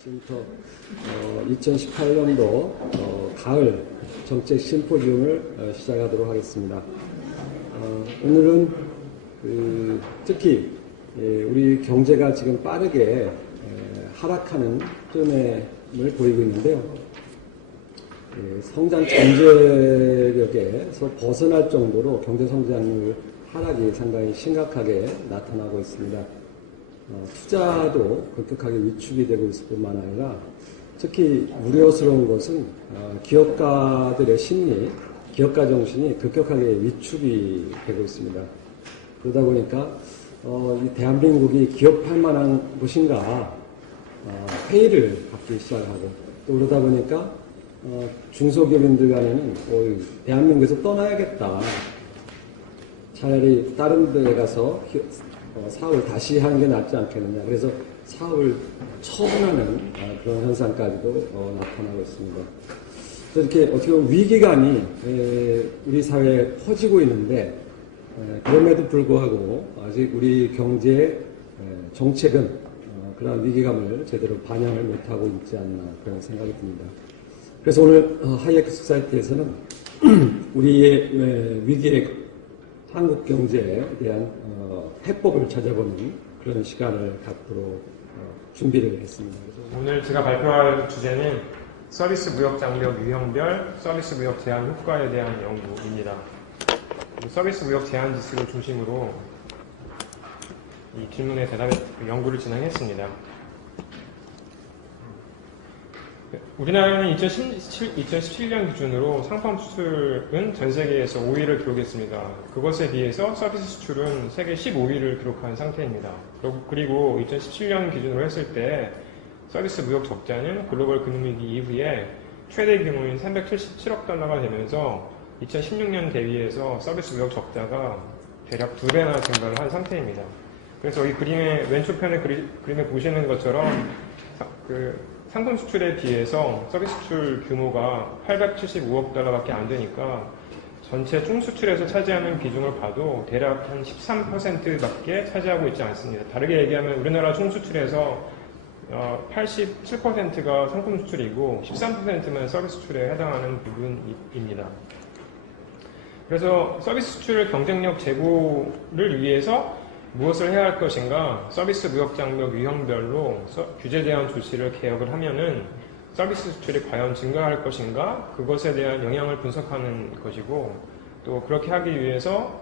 지금부터 2018년도 가을 정책 심포지움을 시작하도록 하겠습니다. 오늘은 특히 우리 경제가 지금 빠르게 하락하는 흐름을 보이고 있는데요. 성장 잠재력에서 벗어날 정도로 경제 성장률 하락이 상당히 심각하게 나타나고 있습니다. 투자도 급격하게 위축이 되고 있을 뿐만 아니라 특히 우려스러운 것은 기업가들의 심리, 기업가 정신이 급격하게 위축이 되고 있습니다. 그러다 보니까 이 대한민국이 기업할 만한 곳인가 회의를 갖기 시작하고, 또 그러다 보니까 중소기업인들 간에는 대한민국에서 떠나야겠다, 차라리 다른 데 가서 사업을 다시 하는 게 낫지 않겠느냐, 그래서 사업을 처분하는 그런 현상까지도 나타나고 있습니다. 그래서 이렇게 어떻게 보면 위기감이 우리 사회에 퍼지고 있는데, 그럼에도 불구하고 아직 우리 경제의 정책은 그런 위기감을 제대로 반영을 못하고 있지 않나, 그런 생각이 듭니다. 그래서 오늘 하이에크 소사이티에서는 우리의 위기의 한국 경제에 대한 해법을 찾아보는 그런 시간을 갖도록 준비를 했습니다. 오늘 제가 발표할 주제는 서비스 무역 장벽 유형별 서비스 무역 제한 효과에 대한 연구입니다. 서비스 무역 제한 지수를 중심으로 이 질문에 연구를 진행했습니다. 우리나라는 2017년 기준으로 상품 수출은 전 세계에서 5위를 기록했습니다. 그것에 비해서 서비스 수출은 세계 15위를 기록한 상태입니다. 그리고 2017년 기준으로 했을 때 서비스 무역 적자는 글로벌 금융위기 이후에 최대 규모인 377억 달러가 되면서 2016년 대비해서 서비스 무역 적자가 대략 2배나 증가를 한 상태입니다. 그래서 이 그림의 왼쪽편의 그림에 보시는 것처럼 상품 수출에 비해서 서비스 수출 규모가 875억 달러밖에 안 되니까 전체 총 수출에서 차지하는 비중을 봐도 대략 한 13%밖에 차지하고 있지 않습니다. 다르게 얘기하면 우리나라 총 수출에서 87%가 상품 수출이고 13%만 서비스 수출에 해당하는 부분입니다. 그래서 서비스 수출 경쟁력 제고를 위해서 무엇을 해야 할 것인가, 서비스 무역 장벽 유형별로 규제 대한 조치를 개혁을 하면은 서비스 수출이 과연 증가할 것인가, 그것에 대한 영향을 분석하는 것이고, 또 그렇게 하기 위해서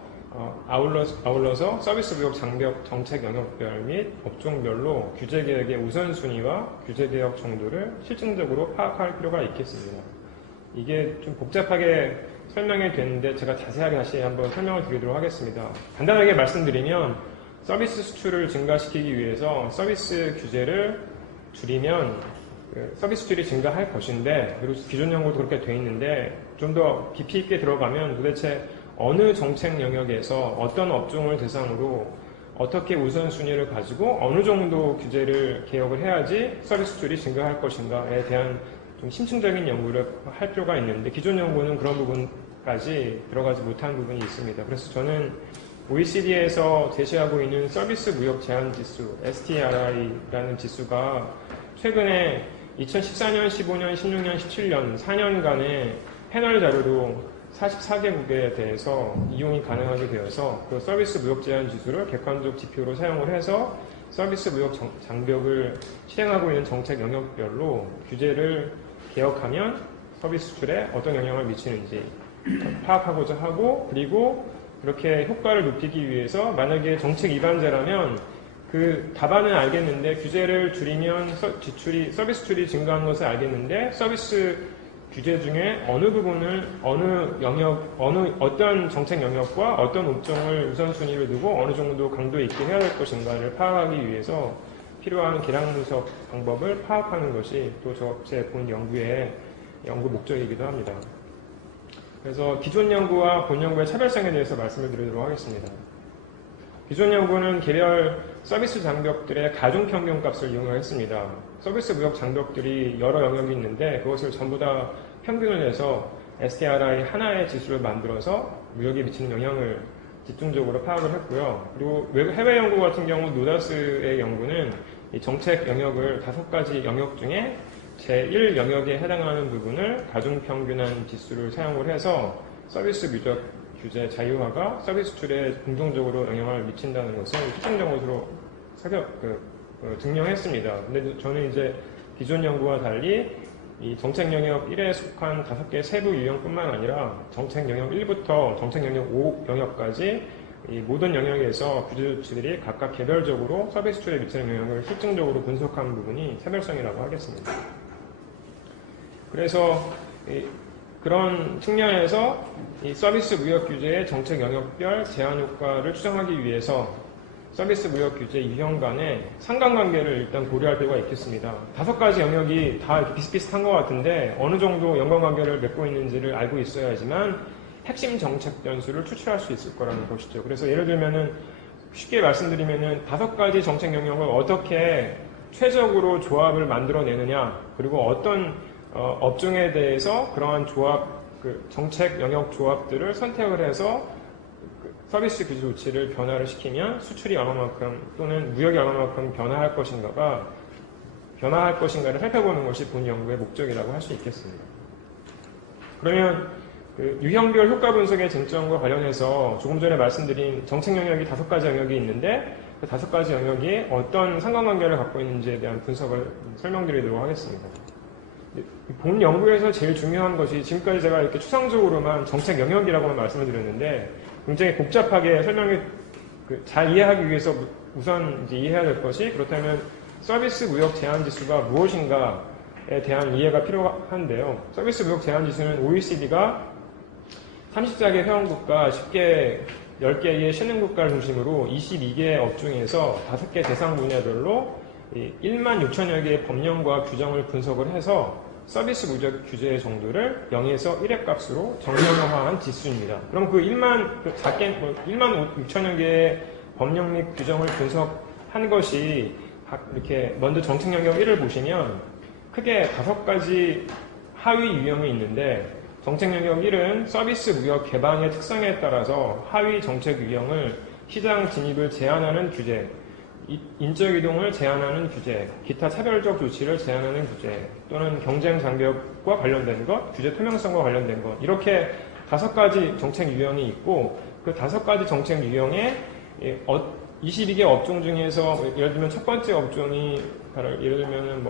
아울러서 서비스 무역 장벽 정책 영역별 및 업종별로 규제 개혁의 우선순위와 규제 개혁 정도를 실증적으로 파악할 필요가 있겠습니다. 이게 좀 복잡하게 설명이 되는데 제가 자세하게 다시 한번 설명을 드리도록 하겠습니다. 간단하게 말씀드리면 서비스 수출을 증가시키기 위해서 서비스 규제를 줄이면 서비스 수출이 증가할 것인데, 그리고 기존 연구도 그렇게 돼 있는데 좀 더 깊이 있게 들어가면 도대체 어느 정책 영역에서 어떤 업종을 대상으로 어떻게 우선순위를 가지고 어느 정도 규제를 개혁을 해야지 서비스 수출이 증가할 것인가에 대한 좀 심층적인 연구를 할 필요가 있는데, 기존 연구는 그런 부분까지 들어가지 못한 부분이 있습니다. 그래서 저는 OECD에서 제시하고 있는 서비스 무역 제한 지수, STRI라는 지수가 최근에 2014년, 15년, 16년, 17년 4년간의 패널 자료로 44개국에 대해서 이용이 가능하게 되어서 그 서비스 무역 제한 지수를 객관적 지표로 사용을 해서 서비스 무역 장벽을 실행하고 있는 정책 영역별로 규제를 개혁하면 서비스 수출에 어떤 영향을 미치는지 파악하고자 하고, 그리고 그렇게 효과를 높이기 위해서 만약에 정책 위반자라면 그 답안은 알겠는데 규제를 줄이면 서비스 수출이 증가하는 것을 알겠는데 서비스 규제 중에 어느 부분을 어떤 정책 영역과 어떤 업종을 우선순위를 두고 어느 정도 강도 있게 해야 될 것인가를 파악하기 위해서 필요한 계량 분석 방법을 파악하는 것이 또 제 본 연구의 연구 목적이기도 합니다. 그래서 기존 연구와 본 연구의 차별성에 대해서 말씀을 드리도록 하겠습니다. 기존 연구는 개별 서비스 장벽들의 가중평균값을 이용했습니다. 서비스 무역 장벽들이 여러 영역이 있는데 그것을 전부 다 평균을 내서 STRI 하나의 지수를 만들어서 무역에 미치는 영향을 집중적으로 파악을 했고요. 그리고 해외 연구 같은 경우 노다스의 연구는 이 정책 영역을 5가지 영역 중에 제1 영역에 해당하는 부분을 가중평균한 지수를 사용을 해서 서비스 누적 규제 자유화가 서비스 수출에 긍정적으로 영향을 미친다는 것을 실증적으로 증명했습니다. 근데 저는 이제 기존 연구와 달리 이 정책 영역 1에 속한 5개 세부 유형뿐만 아니라 정책 영역 1부터 정책 영역 5 영역까지 이 모든 영역에서 규제 조치들이 각각 개별적으로 서비스 수출에 미치는 영향을 실증적으로 분석한 부분이 차별성이라고 하겠습니다. 그래서 그런 측면에서 이 서비스 무역 규제의 정책 영역별 제한 효과를 추정하기 위해서 서비스 무역 규제 유형 간의 상관관계를 일단 고려할 필요가 있겠습니다. 5가지 영역이 다 비슷비슷한 것 같은데 어느 정도 연관관계를 맺고 있는지를 알고 있어야지만 핵심 정책 변수를 추출할 수 있을 거라는 것이죠. 그래서 예를 들면은 쉽게 말씀드리면은 5가지 정책 영역을 어떻게 최적으로 조합을 만들어내느냐, 그리고 어떤 업종에 대해서 그러한 조합, 정책 영역 조합들을 선택을 해서 서비스 규제 조치를 변화를 시키면 수출이 얼마만큼 또는 무역이 얼마만큼 변화할 것인가를 살펴보는 것이 본 연구의 목적이라고 할 수 있겠습니다. 그러면 유형별 효과 분석의 쟁점과 관련해서 조금 전에 말씀드린 정책 영역이 5가지 영역이 있는데 그 5가지 영역이 어떤 상관관계를 갖고 있는지에 대한 분석을 설명드리도록 하겠습니다. 본 연구에서 제일 중요한 것이 지금까지 제가 이렇게 추상적으로만 정책 영역이라고만 말씀을 드렸는데 굉장히 복잡하게 잘 이해하기 위해서 우선 이제 이해해야 될 것이, 그렇다면 서비스 무역 제한 지수가 무엇인가에 대한 이해가 필요한데요. 서비스 무역 제한 지수는 OECD가 30개 회원국가 10개의 신흥국가를 중심으로 22개의 업종에서 5개 대상 분야별로 1만 6천여 개의 법령과 규정을 분석을 해서 서비스 무역 규제의 정도를 0에서 1의 값으로 정량화한 지수입니다. 그럼 그 1만 6천여 개의 법령 및 규정을 분석한 것이 이렇게 먼저 정책 영역 1을 보시면 크게 5가지 하위 유형이 있는데, 정책 영역 1은 서비스 무역 개방의 특성에 따라서 하위 정책 유형을 시장 진입을 제한하는 규제, 인적 이동을 제한하는 규제, 기타 차별적 조치를 제한하는 규제, 또는 경쟁 장벽과 관련된 것, 규제 투명성과 관련된 것, 이렇게 5가지 정책 유형이 있고, 그 5가지 정책 유형에 22개 업종 중에서 예를 들면 첫 번째 업종이 예를 들면은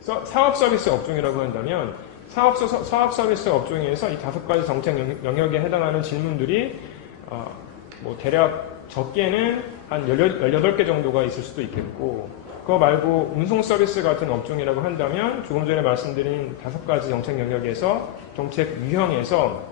사업 서비스 업종이라고 한다면 사업 서비스 업종에서 이 5가지 정책 영역에 해당하는 질문들이 대략 적게는 한 18개 정도가 있을 수도 있겠고, 그거 말고 운송 서비스 같은 업종이라고 한다면 조금 전에 말씀드린 5가지 정책 영역에서 정책 유형에서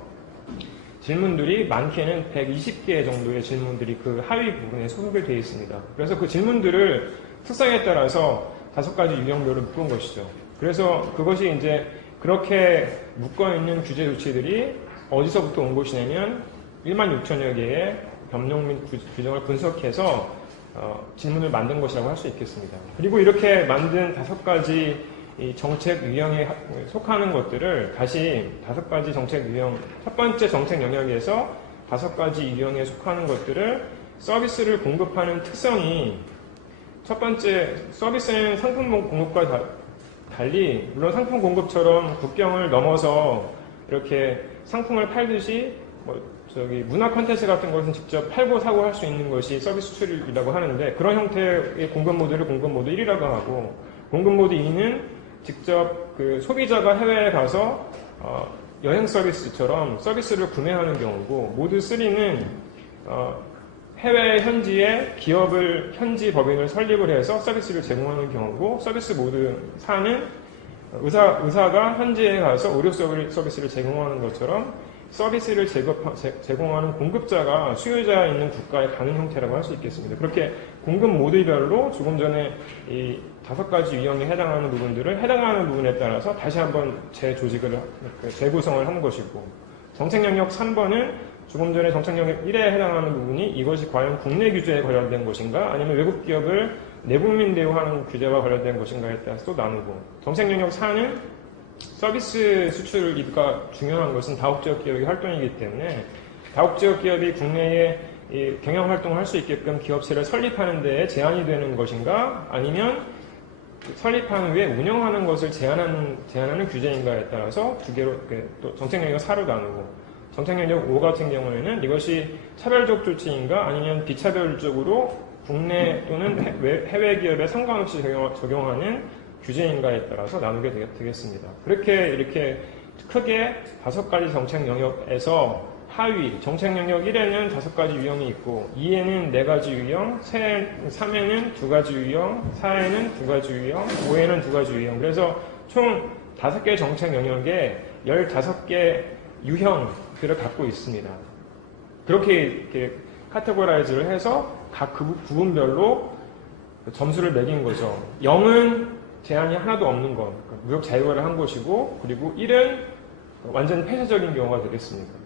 질문들이 많게는 120개 정도의 질문들이 그 하위 부분에 소속이 되어 있습니다. 그래서 그 질문들을 특성에 따라서 5가지 유형별로 묶은 것이죠. 그래서 그것이 이제 그렇게 묶어있는 규제 조치들이 어디서부터 온 것이냐면 1만 6천여 개의 법령 및 규정을 분석해서 질문을 만든 것이라고 할 수 있겠습니다. 그리고 이렇게 만든 5가지 이 정책 유형에 속하는 것들을 다시 5가지 정책 유형, 첫 번째 정책 영역에서 5가지 유형에 속하는 것들을 서비스를 공급하는 특성이, 첫 번째 서비스는 상품 공급과 달리 물론 상품 공급처럼 국경을 넘어서 이렇게 상품을 팔듯이 문화 콘텐츠 같은 것은 직접 팔고 사고 할 수 있는 것이 서비스 수출이라고 하는데, 그런 형태의 공급 모드를 공급 모드 1이라고 하고, 공급 모드 2는 직접 소비자가 해외에 가서 여행 서비스처럼 서비스를 구매하는 경우고, 모드 3는 해외 현지에 현지 법인을 설립을 해서 서비스를 제공하는 경우고, 서비스 모드 4는 의사가 현지에 가서 의료 서비스를 제공하는 것처럼 서비스를 제공하는 공급자가 수요자 있는 국가에 가는 형태라고 할 수 있겠습니다. 그렇게 공급 모드별로 조금 전에 이 5가지 유형에 해당하는 부분들을 해당하는 부분에 따라서 다시 한번 재구성을 하는 것이고, 정책 영역 3번은 조금 전에 정책 영역 1에 해당하는 부분이 이것이 과연 국내 규제에 관련된 것인가 아니면 외국 기업을 내국민 대우하는 규제와 관련된 것인가에 따라서 또 나누고, 정책 영역 4는 서비스 수출이 중요한 것은 다국지역 기업의 활동이기 때문에 다국지역 기업이 국내에 이 경영 활동을 할 수 있게끔 기업체를 설립하는 데에 제한이 되는 것인가, 아니면 설립한 후에 운영하는 것을 제한하는 규제인가에 따라서 두 개로 또 정책 영역 4로 나누고, 정책 영역 5 같은 경우에는 이것이 차별적 조치인가 아니면 비차별적으로 국내 또는 해외 기업에 상관없이 적용하는 규제인가에 따라서 나누게 되겠습니다. 이렇게 크게 5가지 정책 영역에서 하위, 정책 영역 1에는 5가지 유형이 있고, 2에는 4가지 유형, 3에는 2가지 유형, 4에는 2가지 유형, 5에는 2가지 유형. 그래서 총 5개 정책 영역에 15개 유형들을 갖고 있습니다. 그렇게 이렇게 카테고라이즈를 해서 각 부분별로 점수를 매긴 거죠. 0은 제한이 하나도 없는 것, 그러니까 무역 자유화를 한 것이고, 그리고 1은 완전 폐쇄적인 경우가 되겠습니다.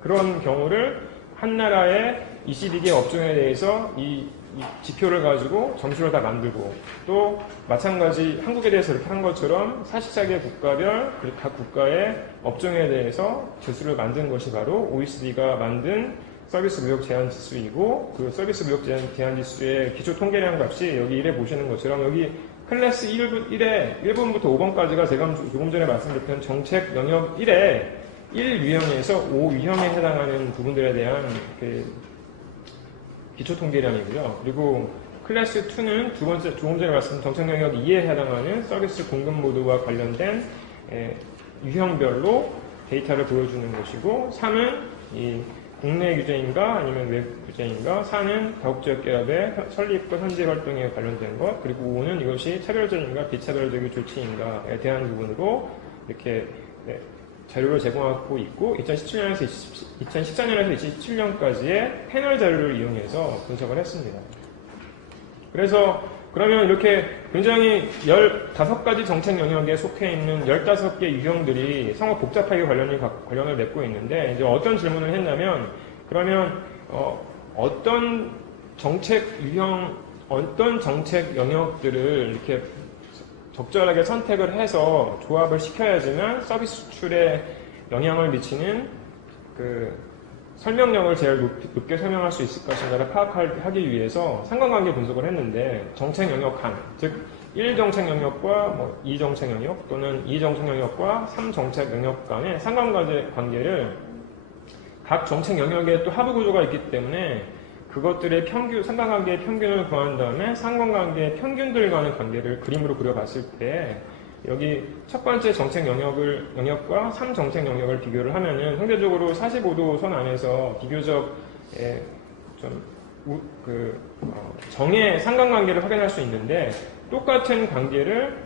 그런 경우를 한 나라의 22개 업종에 대해서 이 지표를 가지고 점수를 다 만들고, 또 마찬가지 한국에 대해서 이렇게 한 것처럼 44개 국가별 각 국가의 업종에 대해서 지수를 만든 것이 바로 OECD가 만든 서비스 무역 제한 지수이고, 그 서비스 무역 제한 지수의 기초 통계량 값이 여기 1에 보시는 것처럼 여기 클래스 1의 1번부터 5번까지가 제가 조금 전에 말씀드렸던 정책 영역 1에 1유형에서 5유형에 해당하는 부분들에 대한 기초 통계량이고요. 그리고 클래스 2는 조금 전에 말씀드린 정책 영역 2에 해당하는 서비스 공급 모드와 관련된 유형별로 데이터를 보여주는 것이고, 3은 이 국내 규제인가 아니면 외국 규제인가, 4는 다국적 기업의 설립과 현지 활동에 관련된 것, 그리고 5는 이것이 차별적인가 비차별적인 조치인가에 대한 부분으로 이렇게 자료를 제공하고 있고, 2014년에서 27년까지의 패널 자료를 이용해서 분석을 했습니다. 그래서 그러면 이렇게 굉장히 15가지 정책 영역에 속해 있는 15개 유형들이 상호 복잡하게 관련을 맺고 있는데, 이제 어떤 질문을 했냐면, 그러면 어떤 정책 유형, 어떤 정책 영역들을 이렇게 적절하게 선택을 해서 조합을 시켜야지만 서비스 수출에 영향을 미치는 설명력을 제일 높게 설명할 수 있을 것인가를 파악하기 위해서 상관관계 분석을 했는데, 정책 영역 간, 즉 1정책 영역과 2정책 영역 또는 2정책 영역과 3정책 영역 간의 상관관계를 각 정책 영역에 또 하부 구조가 있기 때문에 그것들의 상관관계의 평균을 구한 다음에 상관관계의 평균들과의 관계를 그림으로 그려봤을 때, 여기 첫 번째 정책 영역과 3정책 영역을 비교를 하면은 상대적으로 45도 선 안에서 비교적 정의 상관관계를 확인할 수 있는데, 똑같은 관계를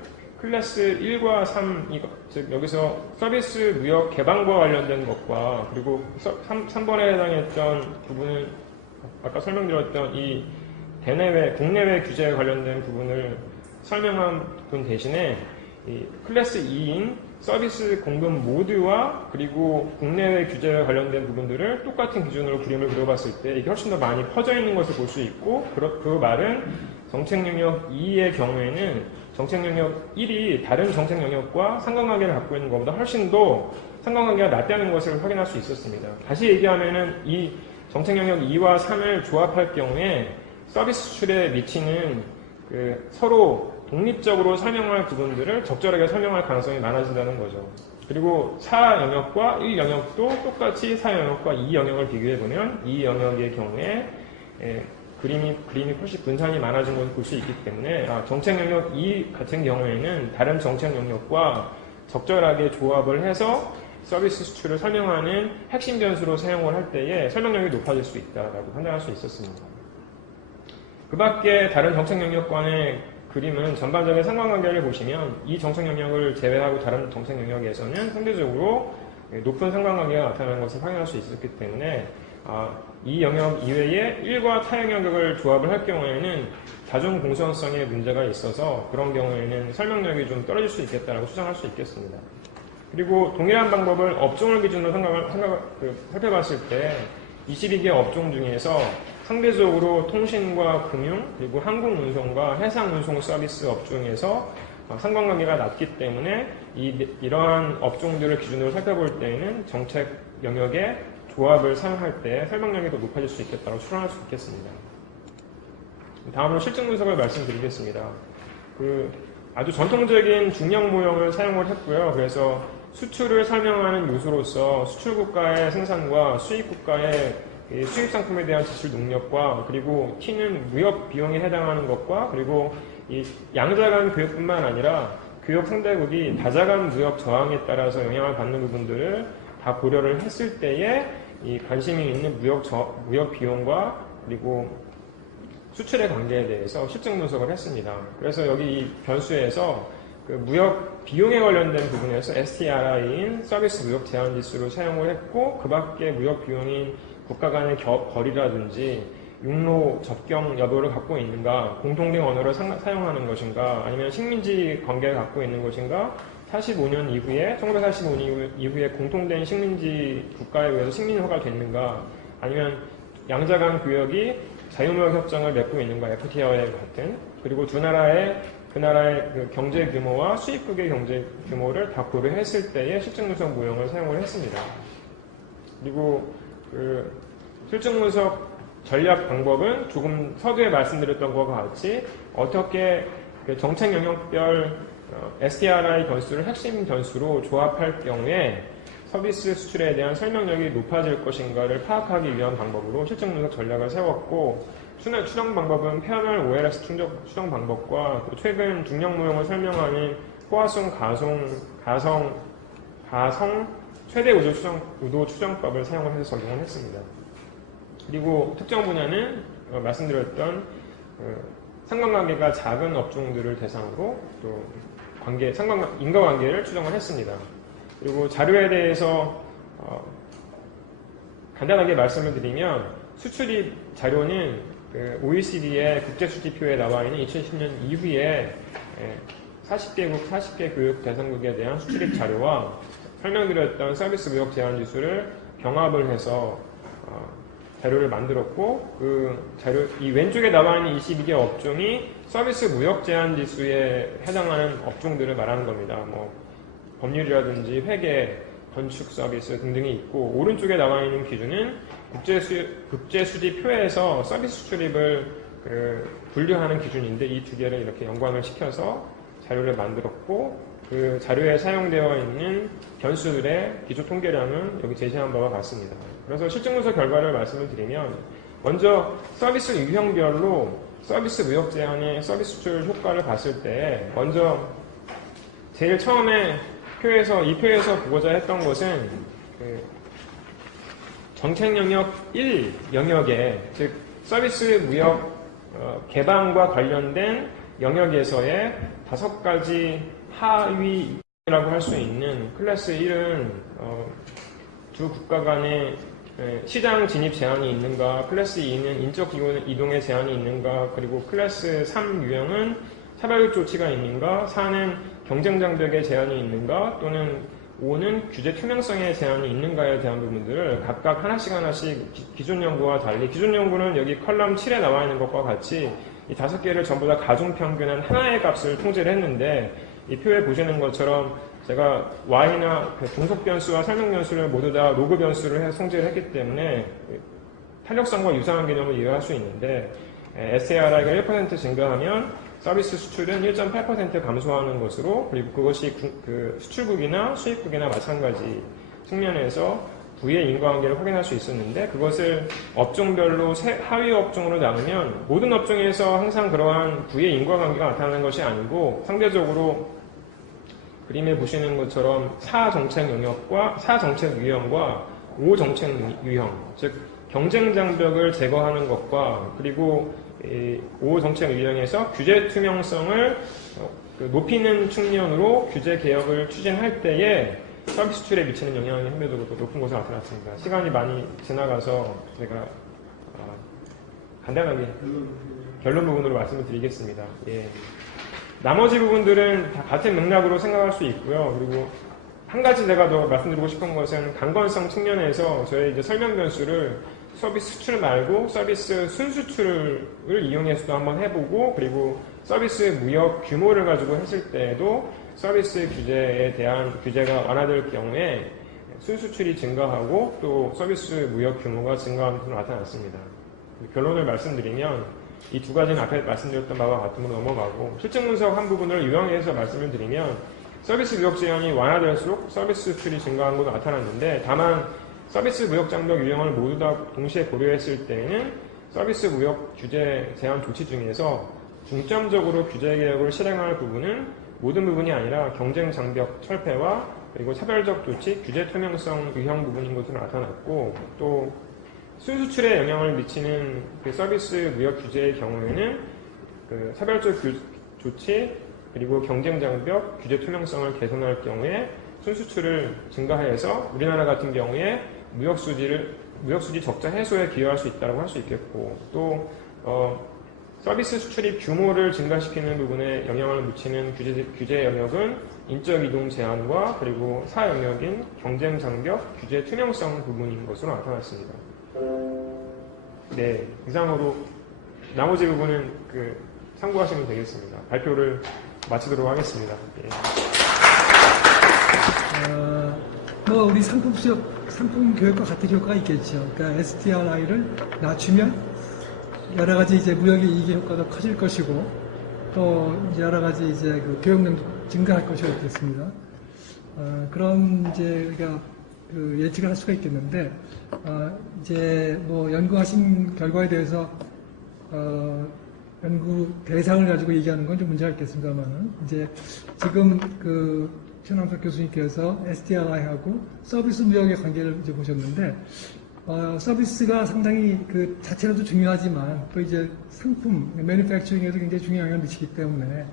클래스 1과 3, 즉 여기서 서비스 무역 개방과 관련된 것과, 그리고 3번에 해당했던 부분은 아까 설명드렸던 이 국내외 규제에 관련된 부분을 설명한 부분 대신에 이 클래스 2인 서비스 공급 모드와 그리고 국내외 규제에 관련된 부분들을 똑같은 기준으로 그림을 그려봤을 때 이게 훨씬 더 많이 퍼져 있는 것을 볼 수 있고, 그 말은 정책 영역 2의 경우에는 정책 영역 1이 다른 정책 영역과 상관관계를 갖고 있는 것보다 훨씬 더 상관관계가 낮다는 것을 확인할 수 있었습니다. 다시 얘기하면은 이 정책 영역 2와 3을 조합할 경우에 서비스 수출에 미치는 서로 독립적으로 설명할 부분들을 적절하게 설명할 가능성이 많아진다는 거죠. 그리고 4영역과 1영역도 똑같이 4영역과 2영역을 비교해보면 2영역의 경우에 그림이 훨씬 분산이 많아진 것을 볼 수 있기 때문에 정책 영역 2 같은 경우에는 다른 정책 영역과 적절하게 조합을 해서 서비스 수출을 설명하는 핵심 변수로 사용을 할 때에 설명력이 높아질 수 있다라고 판단할 수 있었습니다. 그 밖에 다른 정책 영역 간의 그림은 전반적인 상관관계를 보시면 이 정책 영역을 제외하고 다른 정책 영역에서는 상대적으로 높은 상관관계가 나타나는 것을 확인할 수 있었기 때문에 이 영역 이외에 1과 타 영역을 조합을 할 경우에는 다중 공소성에 문제가 있어서 그런 경우에는 설명력이 좀 떨어질 수 있겠다라고 추정할 수 있겠습니다. 그리고 동일한 방법을 업종을 기준으로 살펴봤을 때 22개 업종 중에서 상대적으로 통신과 금융, 그리고 항공운송과 해상운송 서비스 업종에서 상관관계가 낮기 때문에 이러한 업종들을 기준으로 살펴볼 때에는 정책 영역의 조합을 사용할 때 설명력이 더 높아질 수 있겠다고 추론할 수 있겠습니다. 다음으로 실증 분석을 말씀드리겠습니다. 아주 전통적인 중량 모형을 사용을 했고요. 그래서 수출을 설명하는 요소로서 수출 국가의 생산과 수입 국가의 수입 상품에 대한 지출 능력과 그리고 T는 무역 비용에 해당하는 것과 그리고 이 양자간 교역뿐만 아니라 교역 상대국이 다자간 무역 저항에 따라서 영향을 받는 부분들을 다 고려를 했을 때에 이 관심이 있는 무역 비용과 그리고 수출의 관계에 대해서 실증 분석을 했습니다. 그래서 여기 이 변수에서 그 무역 비용에 관련된 부분에서 STRI인 서비스 무역 제한 지수를 사용을 했고 그 밖에 무역 비용인 국가 간의 거리라든지 육로 접경 여부를 갖고 있는가, 공통된 언어를 사용하는 것인가, 아니면 식민지 관계를 갖고 있는 것인가, 1945년 이후에 공통된 식민지 국가에 의해서 식민화가 됐는가, 아니면 양자간 교역이 자유무역 협정을 맺고 있는가, FTA와 같은, 그리고 그 나라의 그 경제 규모와 수입국의 경제 규모를 다 고려했을 때의 실증 분석 모형을 사용을 했습니다. 그리고 그 실증 분석 전략 방법은 조금 서두에 말씀드렸던 것과 같이 어떻게 그 정책 영역별 STRI 변수를 핵심 변수로 조합할 경우에 서비스 수출에 대한 설명력이 높아질 것인가를 파악하기 위한 방법으로 실증 분석 전략을 세웠고, 추정 방법은 페어널 OLS 추정 방법과 최근 중량 모형을 설명하는 호화성 가성 최대 우도 추정법을 사용을 해서 적용을 했습니다. 그리고 특정 분야는 말씀드렸던 상관관계가 작은 업종들을 대상으로 또 인과관계를 추정을 했습니다. 그리고 자료에 대해서 간단하게 말씀을 드리면 수출입 자료는 그 OECD의 국제수지표에 나와 있는 2010년 이후에 40개 교육 대상국에 대한 수출입 자료와 설명드렸던 서비스 무역 제한 지수를 병합을 해서 자료를 만들었고, 그 자료, 이 왼쪽에 나와 있는 22개 업종이 서비스 무역 제한 지수에 해당하는 업종들을 말하는 겁니다. 뭐, 법률이라든지 회계, 건축 서비스 등등이 있고, 오른쪽에 나와 있는 기준은 국제수지표에서 서비스 수출입을 분류하는 기준인데, 이 두 개를 이렇게 연관을 시켜서 자료를 만들었고, 그 자료에 사용되어 있는 변수들의 기초 통계량은 여기 제시한 바와 같습니다. 그래서 실증 분석 결과를 말씀을 드리면, 먼저 서비스 유형별로 서비스 무역 제한의 서비스 수출 효과를 봤을 때, 먼저 제일 처음에 이 표에서 보고자 했던 것은 정책 영역 1 영역에, 즉 서비스 무역 개방과 관련된 영역에서의 5가지 하위라고 할 수 있는 클래스 1은 두 국가 간의 시장 진입 제한이 있는가, 클래스 2는 인적 이동의 제한이 있는가, 그리고 클래스 3 유형은 차별적 조치가 있는가, 4는 경쟁 장벽의 제한이 있는가, 또는 5는 규제 투명성의 제한이 있는가에 대한 부분들을 각각 하나씩 기존 연구와 달리, 기존 연구는 여기 컬럼 7에 나와 있는 것과 같이 이 5개를 전부 다 가중평균한 하나의 값을 통제를 했는데, 이 표에 보시는 것처럼 제가 Y나 분석 변수와 설명 변수를 모두 다 로그 변수를 해서 통제를 했기 때문에 탄력성과 유사한 개념을 이해할 수 있는데, SARI가 1% 증가하면 서비스 수출은 1.8% 감소하는 것으로, 그리고 그것이 그 수출국이나 수입국이나 마찬가지 측면에서 부의 인과관계를 확인할 수 있었는데, 그것을 업종별로 하위 업종으로 나누면 모든 업종에서 항상 그러한 부의 인과관계가 나타나는 것이 아니고, 상대적으로 그림에 보시는 것처럼 4정책 영역과 4정책 유형과 5정책 유형, 즉 경쟁 장벽을 제거하는 것과, 그리고 5정책 유형에서 규제 투명성을 높이는 측면으로 규제 개혁을 추진할 때에 서비스 수출에 미치는 영향이 현미도가 높은 것으로 나타났습니다. 시간이 많이 지나가서 제가 간단하게 결론 부분으로 말씀을 드리겠습니다. 예. 나머지 부분들은 다 같은 맥락으로 생각할 수 있고요. 그리고 한 가지 제가 더 말씀드리고 싶은 것은 강건성 측면에서 저희 이제 설명 변수를 서비스 수출 말고 서비스 순수출을 이용해서도 한번 해보고, 그리고 서비스 무역 규모를 가지고 했을 때에도 서비스 규제에 대한 규제가 완화될 경우에 순수출이 증가하고 또 서비스 무역 규모가 증가하는 것으로 나타났습니다. 결론을 말씀드리면 이 두 가지는 앞에 말씀드렸던 바와 같음으로 넘어가고 실증 분석 한 부분을 요약해서 말씀을 드리면 서비스 무역 제한이 완화될수록 서비스 수출이 증가한 것으로 나타났는데 다만 서비스 무역 장벽 유형을 모두 다 동시에 고려했을 때에는 서비스 무역 규제 제한 조치 중에서 중점적으로 규제 개혁을 실행할 부분은 모든 부분이 아니라 경쟁 장벽 철폐와 그리고 차별적 조치, 규제 투명성 유형 부분인 것으로 나타났고 또 순수출에 영향을 미치는 그 서비스 무역 규제의 경우에는 그 차별적 조치 그리고 경쟁 장벽, 규제 투명성을 개선할 경우에 순수출을 증가해서 우리나라 같은 경우에 무역 수지 적자 해소에 기여할 수 있다고 할 수 있겠고 또 서비스 수출입 규모를 증가시키는 부분에 영향을 미치는 규제 영역은 인적 이동 제한과 그리고 사 영역인 경쟁 장벽, 규제 투명성 부분인 것으로 나타났습니다. 네, 이상으로 나머지 부분은 참고하시면 되겠습니다. 발표를 마치도록 하겠습니다. 예. 우리 상품 교육과 같은 효과가 있겠죠. 그러니까 STRI를 낮추면 여러 가지 이제 무역의 이익 효과도 커질 것이고 또 이제 여러 가지 이제 그 교육량도 증가할 것이겠습니다. 그런 이제 우리가 예측을 할 수가 있겠는데 이제 뭐 연구하신 결과에 대해서 연구 대상을 가지고 얘기하는 건 좀 문제가 있겠습니다만은 이제 지금 최남석 교수님께서 STRI하고 서비스 무역의 관계를 이제 보셨는데 서비스가 상당히 자체로도 중요하지만 또 이제 상품, 매니팩처링에도 굉장히 중요한 영향을 미치기 때문에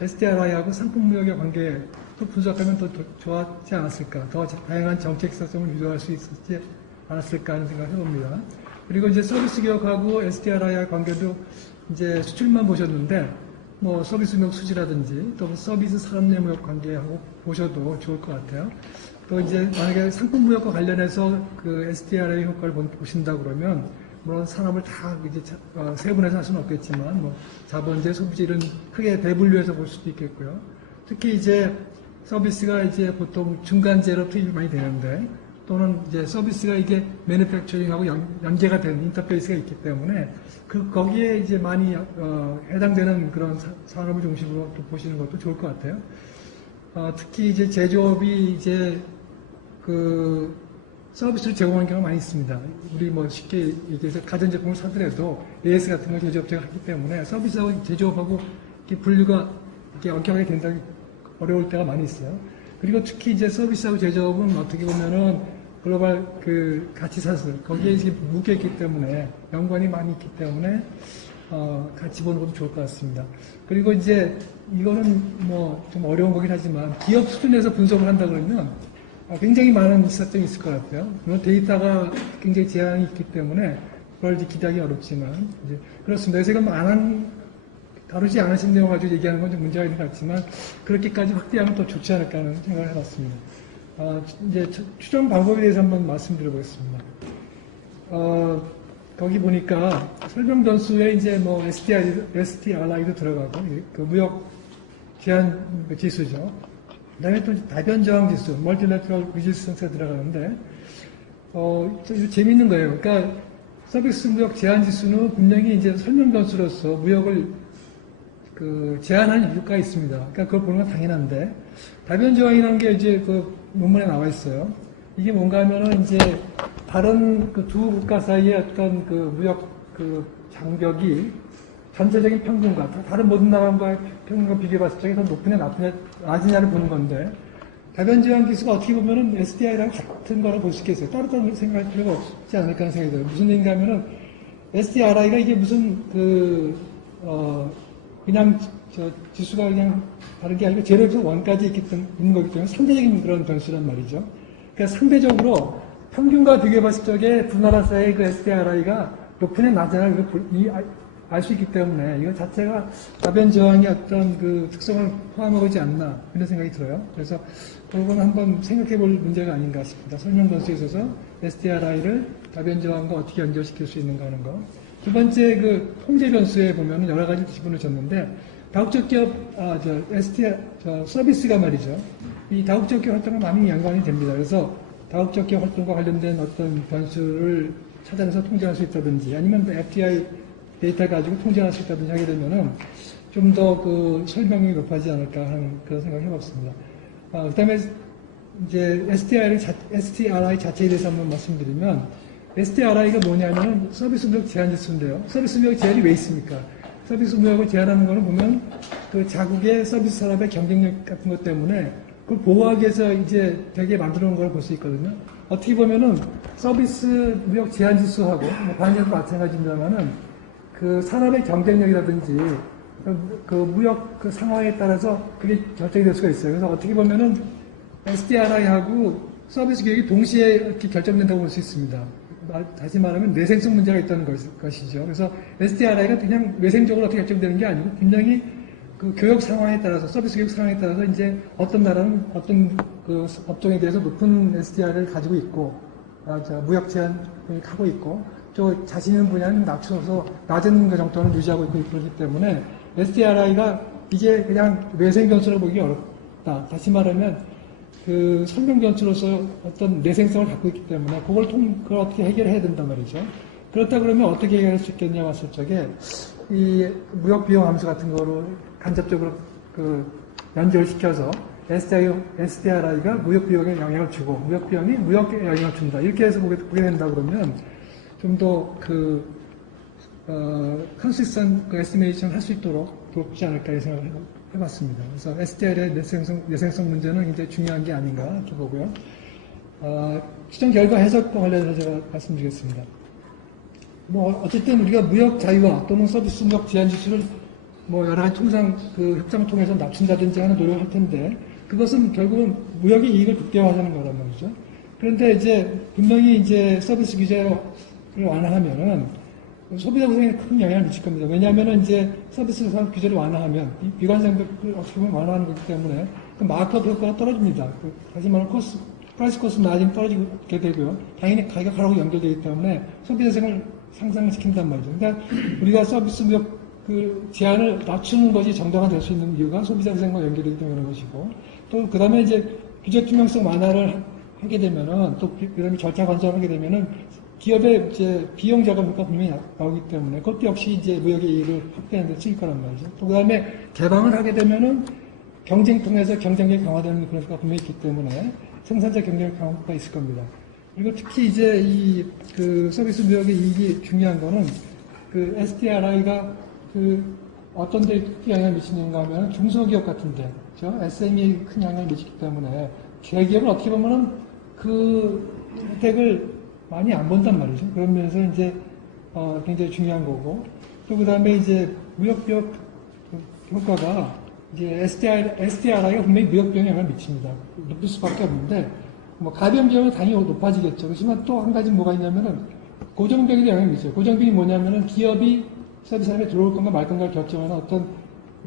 STRI하고 상품 무역의 관계 또 분석하면 더 좋았지 않았을까, 더 다양한 정책 사성을 유도할 수 있었지 않았을까 하는 생각을 해봅니다. 그리고 이제 서비스 교역하고 STRI와의 관계도 이제 수출만 보셨는데 뭐 서비스 무역 수지라든지 또 서비스 산업 내 무역 관계하고 보셔도 좋을 것 같아요. 또 이제 만약에 상품 무역과 관련해서 STRI 효과를 보신다 그러면 물론 산업을 다 이제 세분해서 할 수는 없겠지만 뭐 자본재, 소비재 이런 크게 대분류해서 볼 수도 있겠고요. 특히 이제 서비스가 이제 보통 중간재로 투입이 많이 되는데 또는 이제 서비스가 이게 매니팩처링하고 연계가 되는 인터페이스가 있기 때문에 거기에 이제 많이 해당되는 그런 산업을 중심으로 또 보시는 것도 좋을 것 같아요. 특히 이제 제조업이 이제 서비스를 제공하는 경우가 많이 있습니다. 우리 뭐 쉽게 얘기해서 가전제품을 사더라도 AS 같은 걸 제조업체가 하기 때문에 서비스하고 제조업하고 이렇게 분류가 이렇게 엄격하게 된다기 어려울 때가 많이 있어요. 그리고 특히 이제 서비스하고 제조업은 어떻게 보면은 글로벌 가치 사슬 거기에 이제 묶여있기 때문에 연관이 많이 있기 때문에 같이 보는 것도 좋을 것 같습니다. 그리고 이제 이거는 뭐 좀 어려운 거긴 하지만 기업 수준에서 분석을 한다 그러면 굉장히 많은 시사점이 있을 것 같아요. 물론 데이터가 굉장히 제한이 있기 때문에 그걸 기대하기 어렵지만 이제 그렇습니다. 제가 다루지 않으신 내용 가지고 얘기하는 건 좀 문제가 있는 것 같지만 그렇게까지 확대하면 더 좋지 않을까 하는 생각을 해봤습니다. 이제 추정 방법에 대해서 한번 말씀드려보겠습니다. 거기 보니까 설명 전수에 이제 뭐 STRI도 들어가고 무역 제한 지수죠. 그다음에 또 다변 저항 지수, 멀티래터럴 리지스턴스가 들어가는데 재미있는 거예요. 그러니까 서비스 무역 제한 지수는 분명히 이제 설명 전수로서 무역을 제한하는 효과가 있습니다. 그러니까 그걸 보는 건 당연한데 다변 저항이라는 게 이제 논문에 나와 있어요. 이게 뭔가 하면은 이제 다른 두 국가 사이의 어떤 무역 장벽이 전체적인 평균과 다른 모든 나라과의 평균과 비교해봤을 때 더 높으냐 낮으냐를 보는 건데 다변 저항 기수가 어떻게 보면은 STI랑 같은 거라고 볼 수 있겠어요. 따로 생각할 필요가 없지 않을까 하는 생각이 들어요. 무슨 얘기인가 하면은 STRI가 이게 무슨 그냥 지수가 그냥 다른 게 아니고 제로에서 원까지 있는 거기 때문에 상대적인 그런 변수란 말이죠. 그러니까 상대적으로 평균과 비교해봤을 적에 두 나라 사이의 STRI가 높으냐 낮으냐 알 수 있기 때문에 이거 자체가 다변 저항의 어떤 특성을 포함하고 있지 않나 이런 생각이 들어요. 그래서 그건 한번 생각해 볼 문제가 아닌가 싶습니다. 설명 변수에 있어서 STRI를 다변 저항과 어떻게 연결시킬 수 있는가 하는 거. 두 번째 통제 변수에 보면 여러 가지 집어넣으셨는데 다국적 기업 서비스가 말이죠. 이 다국적 기업 활동과 많이 연관이 됩니다. 그래서 다국적 활동과 관련된 어떤 변수를 찾아내서 통제할 수 있다든지 아니면 FDI 데이터 가지고 통제할 수 있다든지 하게 되면은 좀 더 그 설명이 높아지지 않을까 하는 그런 생각을 해봤습니다. 그 다음에 이제 STRI 자체에 대해서 한번 말씀드리면 STRI가 뭐냐면 서비스 무역 제한 지수인데요. 서비스 무역 제한이 왜 있습니까? 서비스 무역을 제한하는 거는 보면 그 자국의 서비스 산업의 경쟁력 같은 것 때문에 그걸 보호하기 위해서 이제 되게 만들어 놓은 걸 볼 수 있거든요. 어떻게 보면은 서비스 무역 제한 지수하고 뭐 반대도 마찬가지입니다만은 그 산업의 경쟁력이라든지 그 무역 그 상황에 따라서 그게 결정이 될 수가 있어요. 그래서 어떻게 보면은 SDRI하고 서비스 교육이 동시에 이렇게 결정된다고 볼 수 있습니다. 다시 말하면 내생성 문제가 있다는 것이죠. 그래서 SDRI가 그냥 외생적으로 어떻게 결정되는 게 아니고 분명히 그 교육 상황에 따라서 서비스 교육 상황에 따라서 이제 어떤 나라는 어떤 그 업종에 대해서 높은 SDR을 가지고 있고 무역 제한을 하고 있고 또 자신 있는 분야는 낮춰서 낮은 그 정도는 유지하고 있고 그렇기 때문에 SDRI가 이제 그냥 외생 변수로 보기 어렵다. 다시 말하면 그 설명 변수로서 어떤 내생성을 갖고 있기 때문에 그걸 어떻게 해결해야 된단 말이죠. 그렇다 그러면 어떻게 해결할 수 있겠냐 봤을 적에 이 무역 비용 함수 같은 거로 간접적으로 그 연결시켜서 SDRI가 무역 비용에 영향을 주고 무역 비용이 무역에 영향을 준다. 이렇게 해서 보게 된다 그러면 좀 더 컨시스턴트 그 에스티메이션 할 수 있도록 돕지 않을까 이 생각을 해봤습니다. 그래서 SDR의 내생성 문제는 굉장히 중요한 게 아닌가 이렇게 보고요. 추정 결과 해석과 관련해서 제가 말씀드리겠습니다. 뭐 어쨌든 우리가 무역 자유화 또는 서비스 무역 제한 지수를 뭐 여러 가지 통상 그 협정을 통해서 낮춘다든지 하는 노력을 할 텐데 그것은 결국은 무역의 이익을 극대화하는 거란 말이죠. 그런데 이제 분명히 이제 서비스 규제를 완화하면은 소비자 구성에 큰 영향을 미칠 겁니다. 왜냐하면 이제 서비스 산업 규제를 완화하면 비관상백을 어떻게 보면 완화하는 거기 때문에 그 마크업 효과가 떨어집니다. 다시 말하면 프라이스 코스트 마진이 떨어지게 되고요. 당연히 가격 하락으로 연결되기 때문에 소비자생을 상승을 시킨단 말이죠. 그러니까 우리가 서비스 무역 그 제한을 낮추는 것이 정당화 될 수 있는 이유가 소비자 구성과 연결되기 때문에 것이고 또 그 다음에 이제 규제 투명성 완화를 하게 되면은 또 그다음에 절차 관찰하게 되면은 기업의 이제 비용 자금 효과가 분명히 나오기 때문에 그것도 역시 이제 무역의 이익을 확대하는 데 쓰일 거란 말이죠. 또 그 다음에 개방을 하게 되면은 경쟁 통해서 경쟁력이 강화되는 그런 효과가 분명히 있기 때문에 생산자 경쟁력 강화 효과가 있을 겁니다. 그리고 특히 이제 이 그 서비스 무역의 이익이 중요한 거는 그 SDRI가 그 어떤 데 큰 영향을 미치는가 하면 중소기업 같은데, 그죠? SME에 큰 영향을 미치기 때문에 대기업은 어떻게 보면은 그 혜택을 많이 안 본단 말이죠. 그런 면에서 이제 굉장히 중요한 거고 또 그 다음에 이제 무역비용 효과가 이제 SDRI가 분명히 무역비용에 영향을 미칩니다. 높을 수밖에 없는데 뭐 가변 비용은 당연히 높아지겠죠. 그렇지만 또 한 가지 뭐가 있냐면은 고정비용에도 영향을 미쳐요. 고정비용이 뭐냐면은 기업이 서비스 산업에 들어올 건가 말 건가를 결정하는 어떤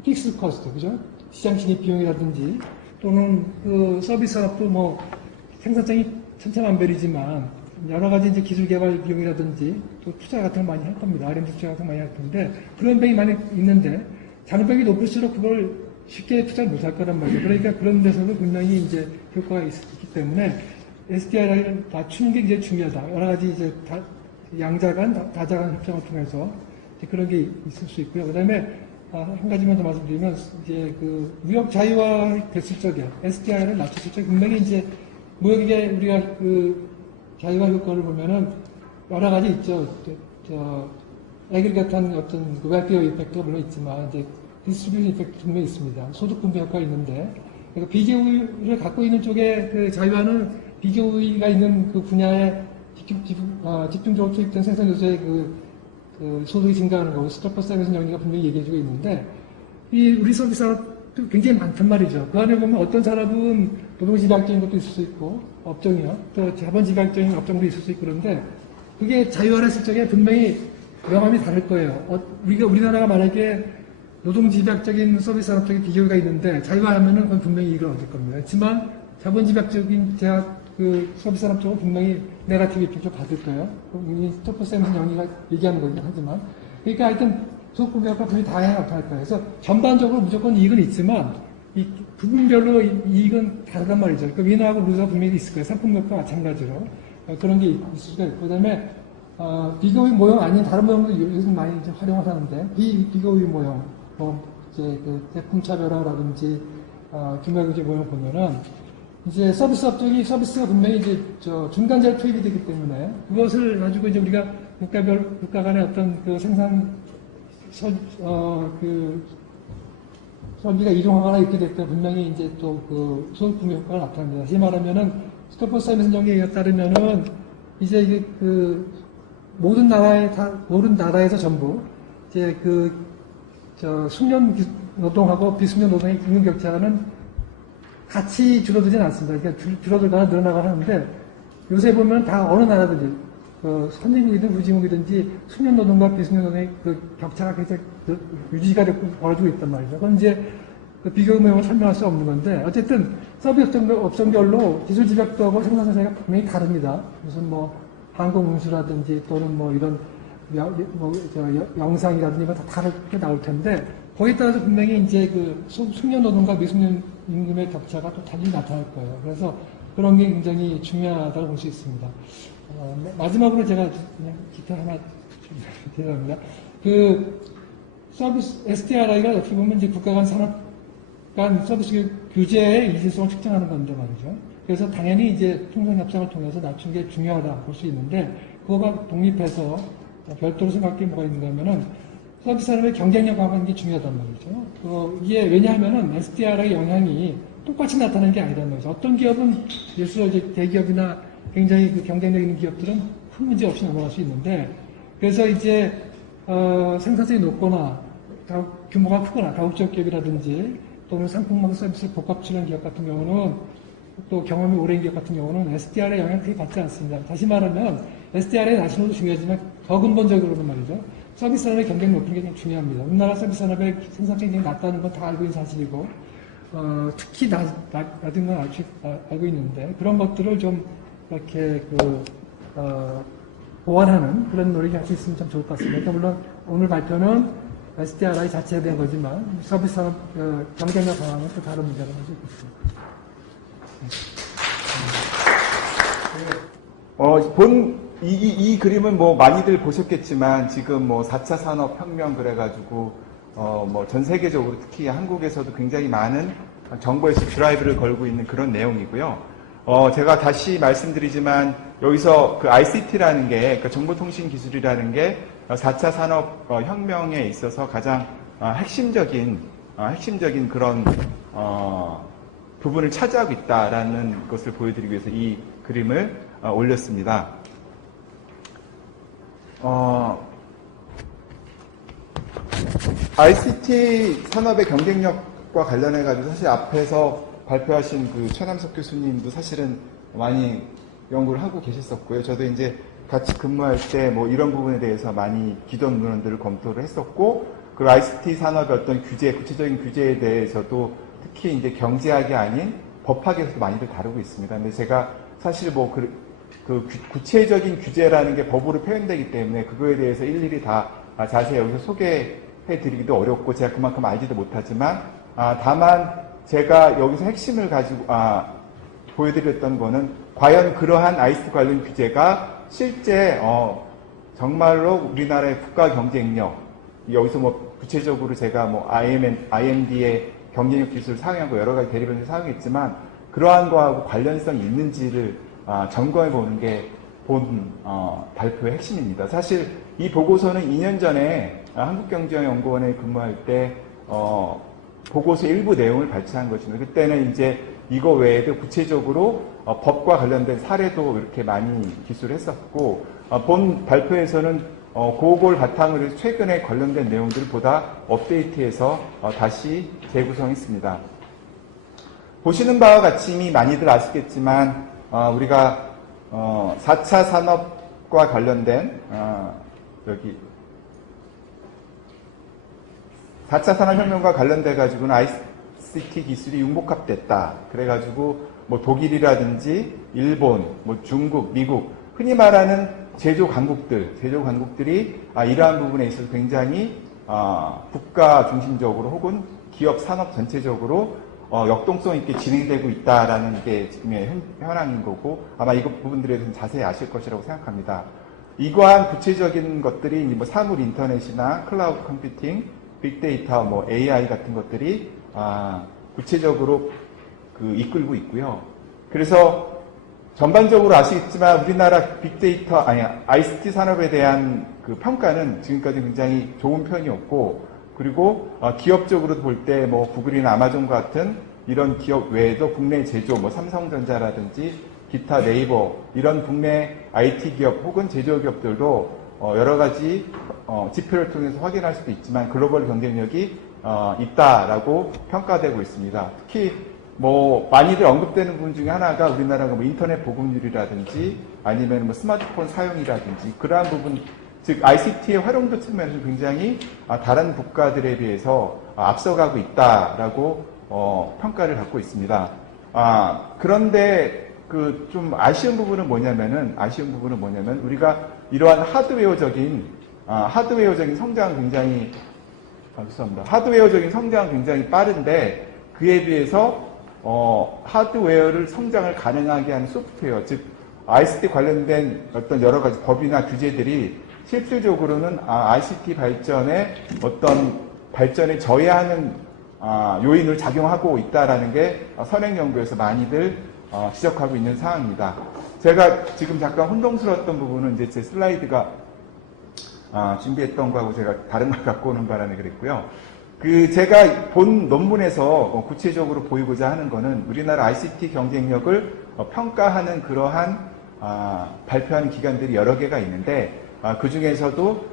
픽스 코스트, 그죠? 시장 진입 비용이라든지 또는 그 서비스 산업도 뭐 생산성이 천차만별이지만 여러 가지 이제 기술 개발 비용이라든지 또 투자 같은 거 많이 할 겁니다. R&D 투자 같은 거 많이 할 텐데 그런 비용이 많이 있는데 잔업비용이 높을수록 그걸 쉽게 투자를 못 할 거란 말이죠. 그러니까 그런 데서도 분명히 이제 효과가 있기 때문에 SDR을 낮추는 게 이제 중요하다. 여러 가지 이제 양자간, 다자간 협정을 통해서 그런 게 있을 수 있고요. 그 다음에 한 가지만 더 말씀드리면 이제 그 무역 자유화 됐을 적에 SDR을 낮췄을 적에 분명히 이제 무역에 우리가 그 자유화 효과를 보면은 여러 가지 있죠. 애그리게이트한 어떤 그 웰페어 이펙트가 물론 있지만 이제 디스트리뷰션 이펙트 분명히 있습니다. 소득 분배 효과가 있는데 그러니까 비교우위를 갖고 있는 쪽에 그 자유화는 비교우위가 있는 그 분야에 집중적으로 투입된 생산 요소의 그 소득이 증가하는 거고 스토퍼 서비스 영리가 분명히 얘기해주고 있는데 이 우리 서비스 산업도 굉장히 많단 말이죠. 그 안에 보면 어떤 산업은 노동집약적인 것도 있을 수 있고 업종이요. 또 자본집약적인 업종도 있을 수 있고 그런데 그게 자유화를 했을 적에 분명히 명암이 다를 거예요. 우리나라가 만약에 노동집약적인 서비스 산업 쪽에 비교가 있는데 자유화하면은 그건 분명히 이익을 얻을 겁니다. 그렇지만 자본집약적인 그 서비스 산업 쪽은 분명히 네거티브 이펙트를 받을 거예요. 스토퍼 서비스 영리가 얘기하는 거긴 하지만 그러니까 하여튼 소득 분배 효과 분명히 다양하게 나타날 거예요. 그래서 전반적으로 무조건 이익은 있지만 이 부분별로 이익은 다르단 말이죠. 그러니까 위너하고 루저가 분명히 있을 거예요. 상품력과 마찬가지로. 그런 게 있을 수가 있고. 그 다음에, 비거위 모형 아닌 다른 모형도 요즘 많이 이제 활용을 하는데, 비거위 모형, 이제 그 제품 차별화라든지, 규모경제 모형 보면은, 이제 서비스 업적이 서비스가 분명히 이제 중간재로 투입이 되기 때문에, 그것을 가지고 이제 우리가 국가 간의 어떤 그 생산, 설비가 이동하거나 이렇게 될 때 분명히 이제 또 그 소득분배 효과가 나타납니다. 다시 말하면은 스토퍼 서비스 정리에 따르면은 이제 이게 그 모든 나라에서 전부 이제 숙련 노동하고 비숙련 노동의 임금 격차는 같이 줄어들진 않습니다. 그러니까 줄어들거나 늘어나거나 하는데 요새 보면 다 어느 나라든지 선진국이든 후진국이든지 숙련 노동과 비숙련 노동의 그 격차가 계속 유지가 되고 벌어지고 있단 말이죠. 그건 이제 비교 모형을 설명할 수 없는 건데 어쨌든 서비스 업종별로 기술 집약도 하고 생산 자체가 분명히 다릅니다. 무슨 항공 운수라든지 또는 이런 영상이라든지 다 다르게 나올 텐데 거기에 따라서 분명히 이제 그 숙련 노동과 미숙련 임금의 격차가 또 달리 나타날 거예요. 그래서 그런 게 굉장히 중요하다고 볼 수 있습니다. 마지막으로 제가 그냥 기타 하나 드립니다. 서비스 SDRI가 어떻게 보면 이제 국가 간 산업 간 서비스 규제의 이질성을 측정하는 건데 말이죠. 그래서 당연히 이제 통상협상을 통해서 낮춘 게 중요하다 볼 수 있는데 그거가 독립해서 별도로 생각할 게 뭐가 있는가 하면은 서비스 산업의 경쟁력 강화하는 게 중요하단 말이죠. 이게 왜냐하면은 SDR의 영향이 똑같이 나타나는 게 아니란 말이죠. 어떤 기업은 예를 들어 이제 대기업이나 굉장히 그 경쟁력 있는 기업들은 큰 문제 없이 넘어갈 수 있는데 그래서 이제 생산성이 높거나 규모가 크거나 다국적 기업이라든지 또는 상품하고 서비스를 복합 출연 기업 같은 경우는 또 경험이 오랜 기업 같은 경우는 SDR의 영향을 크게 받지 않습니다. 다시 말하면 SDR의 낮은 것도 중요하지만 더 근본적으로는 말이죠. 서비스 산업의 경쟁력 높은 게 굉장히 중요합니다. 우리나라 서비스 산업의 생산성이 굉장히 낮다는 건 다 알고 있는 사실이고 특히 낮은 건 알고 있는데 그런 것들을 좀 이렇게 보완하는 그런 노력이 할 수 있으면 참 좋을 것 같습니다. 그러니까 물론 오늘 발표는 SDRI 자체에 대한 거지만 서비스 산업 경쟁력 강화는 또 다른 문제라고 할 수 있겠습니다. 이 그림은 많이들 보셨겠지만 지금 4차 산업혁명 그래가지고 전 세계적으로 특히 한국에서도 굉장히 많은 정보에서 드라이브를 걸고 있는 그런 내용이고요. 제가 다시 말씀드리지만 여기서 그 ICT라는 게 그러니까 정보통신 기술이라는 게 4차 산업혁명에 있어서 가장 핵심적인 그런 부분을 차지하고 있다라는 것을 보여드리기 위해서 이 그림을 올렸습니다. ICT 산업의 경쟁력과 관련해가지고 사실 앞에서 발표하신 그 최남석 교수님도 사실은 많이 연구를 하고 계셨었고요. 저도 이제 같이 근무할 때 이런 부분에 대해서 많이 기존 문헌들을 검토를 했었고, 그리고 ICT 산업의 어떤 구체적인 규제에 대해서도 특히 이제 경제학이 아닌 법학에서도 많이들 다루고 있습니다. 근데 제가 사실 구체적인 규제라는 게 법으로 표현되기 때문에 그거에 대해서 일일이 다 자세히 여기서 소개해드리기도 어렵고 제가 그만큼 알지도 못하지만 다만 제가 여기서 핵심을 가지고 보여드렸던 거는 과연 그러한 ICT 관련 규제가 실제 정말로 우리나라의 국가 경쟁력 여기서 구체적으로 제가 IMD의 경쟁력 기술을 사용하고 여러 가지 대리변을 사용했지만 그러한 거하고 관련성이 있는지를 점검해 보는 게 본 발표의 핵심입니다. 사실 이 보고서는 2년 전에 한국경제연구원에 근무할 때 보고서 일부 내용을 발췌한 것입니다. 그때는 이제 이거 외에도 구체적으로 법과 관련된 사례도 이렇게 많이 기술을 했었고 본 발표에서는 그걸 바탕으로 해서 최근에 관련된 내용들을 보다 업데이트해서 다시 재구성했습니다. 보시는 바와 같이 이미 많이들 아시겠지만 우리가 4차 산업과 관련된 여기 4차 산업혁명과 관련돼 가지고는 ICT 기술이 융복합됐다. 그래가지고 독일이라든지 일본, 중국, 미국 흔히 말하는 제조 강국들이 이러한 부분에 있어서 굉장히 국가 중심적으로 혹은 기업 산업 전체적으로 역동성 있게 진행되고 있다라는 게 지금의 현황인 거고 아마 이 부분들에 대해서는 자세히 아실 것이라고 생각합니다. 이러한 구체적인 것들이 뭐 사물 인터넷이나 클라우드 컴퓨팅, 빅데이터, 뭐 AI 같은 것들이 구체적으로 이끌고 있고요. 그래서 전반적으로 아시겠지만 우리나라 빅데이터 ICT 산업에 대한 그 평가는 지금까지 굉장히 좋은 편이었고 그리고 기업적으로도 볼 때 뭐 구글이나 아마존 같은 이런 기업 외에도 국내 제조 뭐 삼성전자라든지 기타 네이버 이런 국내 IT 기업 혹은 제조기업들도 여러 가지 지표를 통해서 확인할 수도 있지만 글로벌 경쟁력이 있다라고 평가되고 있습니다. 특히 뭐 많이들 언급되는 부분 중에 하나가 우리나라가 뭐 인터넷 보급률이라든지 아니면 뭐 스마트폰 사용이라든지 그러한 부분 즉 ICT의 활용도 측면에서 굉장히 다른 국가들에 비해서 앞서가고 있다라고 평가를 받고 있습니다. 그런데 그 좀 아쉬운 부분은 뭐냐면은 우리가 이러한 하드웨어적인 성장은 굉장히 하드웨어적인 성장은 굉장히 빠른데 그에 비해서 하드웨어를 성장을 가능하게 하는 소프트웨어 즉 ICT 관련된 어떤 여러 가지 법이나 규제들이 실질적으로는 ICT 발전에 어떤 발전에 저해하는 요인을 작용하고 있다라는 게 선행연구에서 많이들 지적하고 있는 상황입니다. 제가 지금 잠깐 혼동스러웠던 부분은 이제 제 슬라이드가 준비했던 거하고 제가 다른 걸 갖고 오는 바람에 그랬고요. 제가 본 논문에서 구체적으로 보이고자 하는 거는 우리나라 ICT 경쟁력을 평가하는 그러한 발표하는 기관들이 여러 개가 있는데 그 중에서도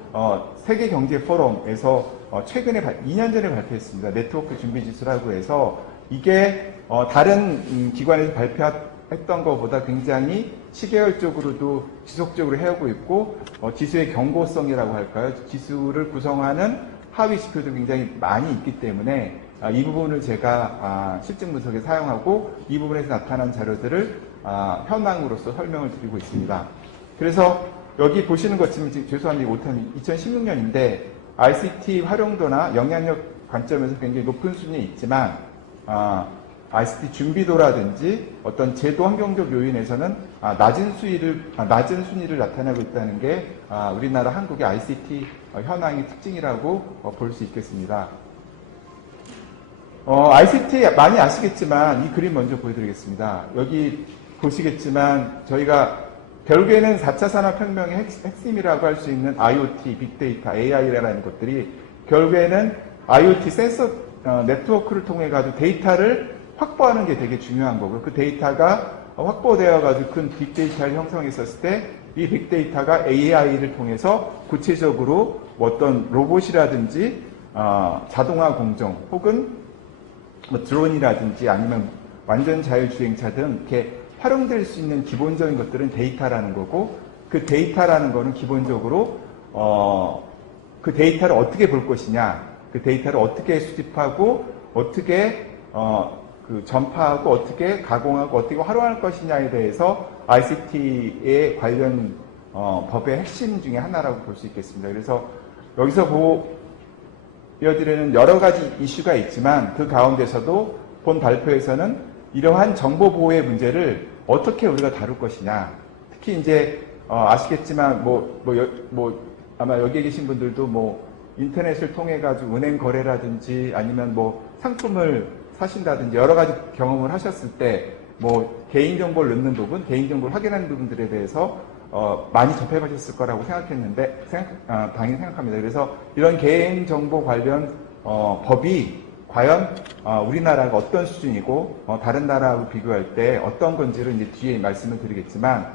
세계경제포럼에서 최근에 2년 전에 발표했습니다. 네트워크 준비지수라고 해서 이게 다른 기관에서 발표했던 것보다 굉장히 시계열적으로도 지속적으로 해오고 있고 지수의 경고성이라고 할까요? 지수를 구성하는 하위 지표도 굉장히 많이 있기 때문에 이 부분을 제가 실증 분석에 사용하고 이 부분에서 나타난 자료들을 현황으로서 설명을 드리고 있습니다. 그래서 여기 보시는 것처럼 죄송한데 2016년인데 ICT 활용도나 영향력 관점에서 굉장히 높은 수준에 있지만 ICT 준비도라든지 어떤 제도 환경적 요인에서는 낮은 순위를 나타내고 있다는 게 우리나라 한국의 ICT 현황의 특징이라고 볼 수 있겠습니다. ICT 많이 아시겠지만 이 그림 먼저 보여드리겠습니다. 여기 보시겠지만 저희가 결국에는 4차 산업혁명의 핵심이라고 할 수 있는 IoT, 빅데이터, AI라는 것들이 결국에는 IoT 센서 네트워크를 통해 가지고 데이터를 확보하는 게 되게 중요한 거고요. 그 데이터가 확보되어 가지고 큰 빅데이터를 형성했었을 때 이 빅데이터가 AI를 통해서 구체적으로 어떤 로봇이라든지 자동화 공정 혹은 뭐 드론이라든지 아니면 완전 자율주행차 등 이렇게 활용될 수 있는 기본적인 것들은 데이터라는 거고 그 데이터라는 거는 기본적으로 그 데이터를 어떻게 볼 것이냐 그 데이터를 어떻게 수집하고 어떻게 전파하고 어떻게 가공하고 어떻게 활용할 것이냐에 대해서 ICT의 관련 법의 핵심 중에 하나라고 볼 수 있겠습니다. 그래서 여기서 보여드리는 여러 가지 이슈가 있지만 그 가운데서도 본 발표에서는 이러한 정보 보호의 문제를 어떻게 우리가 다룰 것이냐. 특히 이제 아시겠지만 아마 여기에 계신 분들도 인터넷을 통해 가지고 은행 거래라든지 아니면 상품을 사신다든지 여러 가지 경험을 하셨을 때 개인정보를 넣는 부분, 개인정보를 확인하는 부분들에 대해서 많이 접해보셨을 거라고 생각했는데 당연히 생각합니다. 그래서 이런 개인정보 관련 법이 과연 우리나라가 어떤 수준이고 다른 나라하고 비교할 때 어떤 건지를 이제 뒤에 말씀을 드리겠지만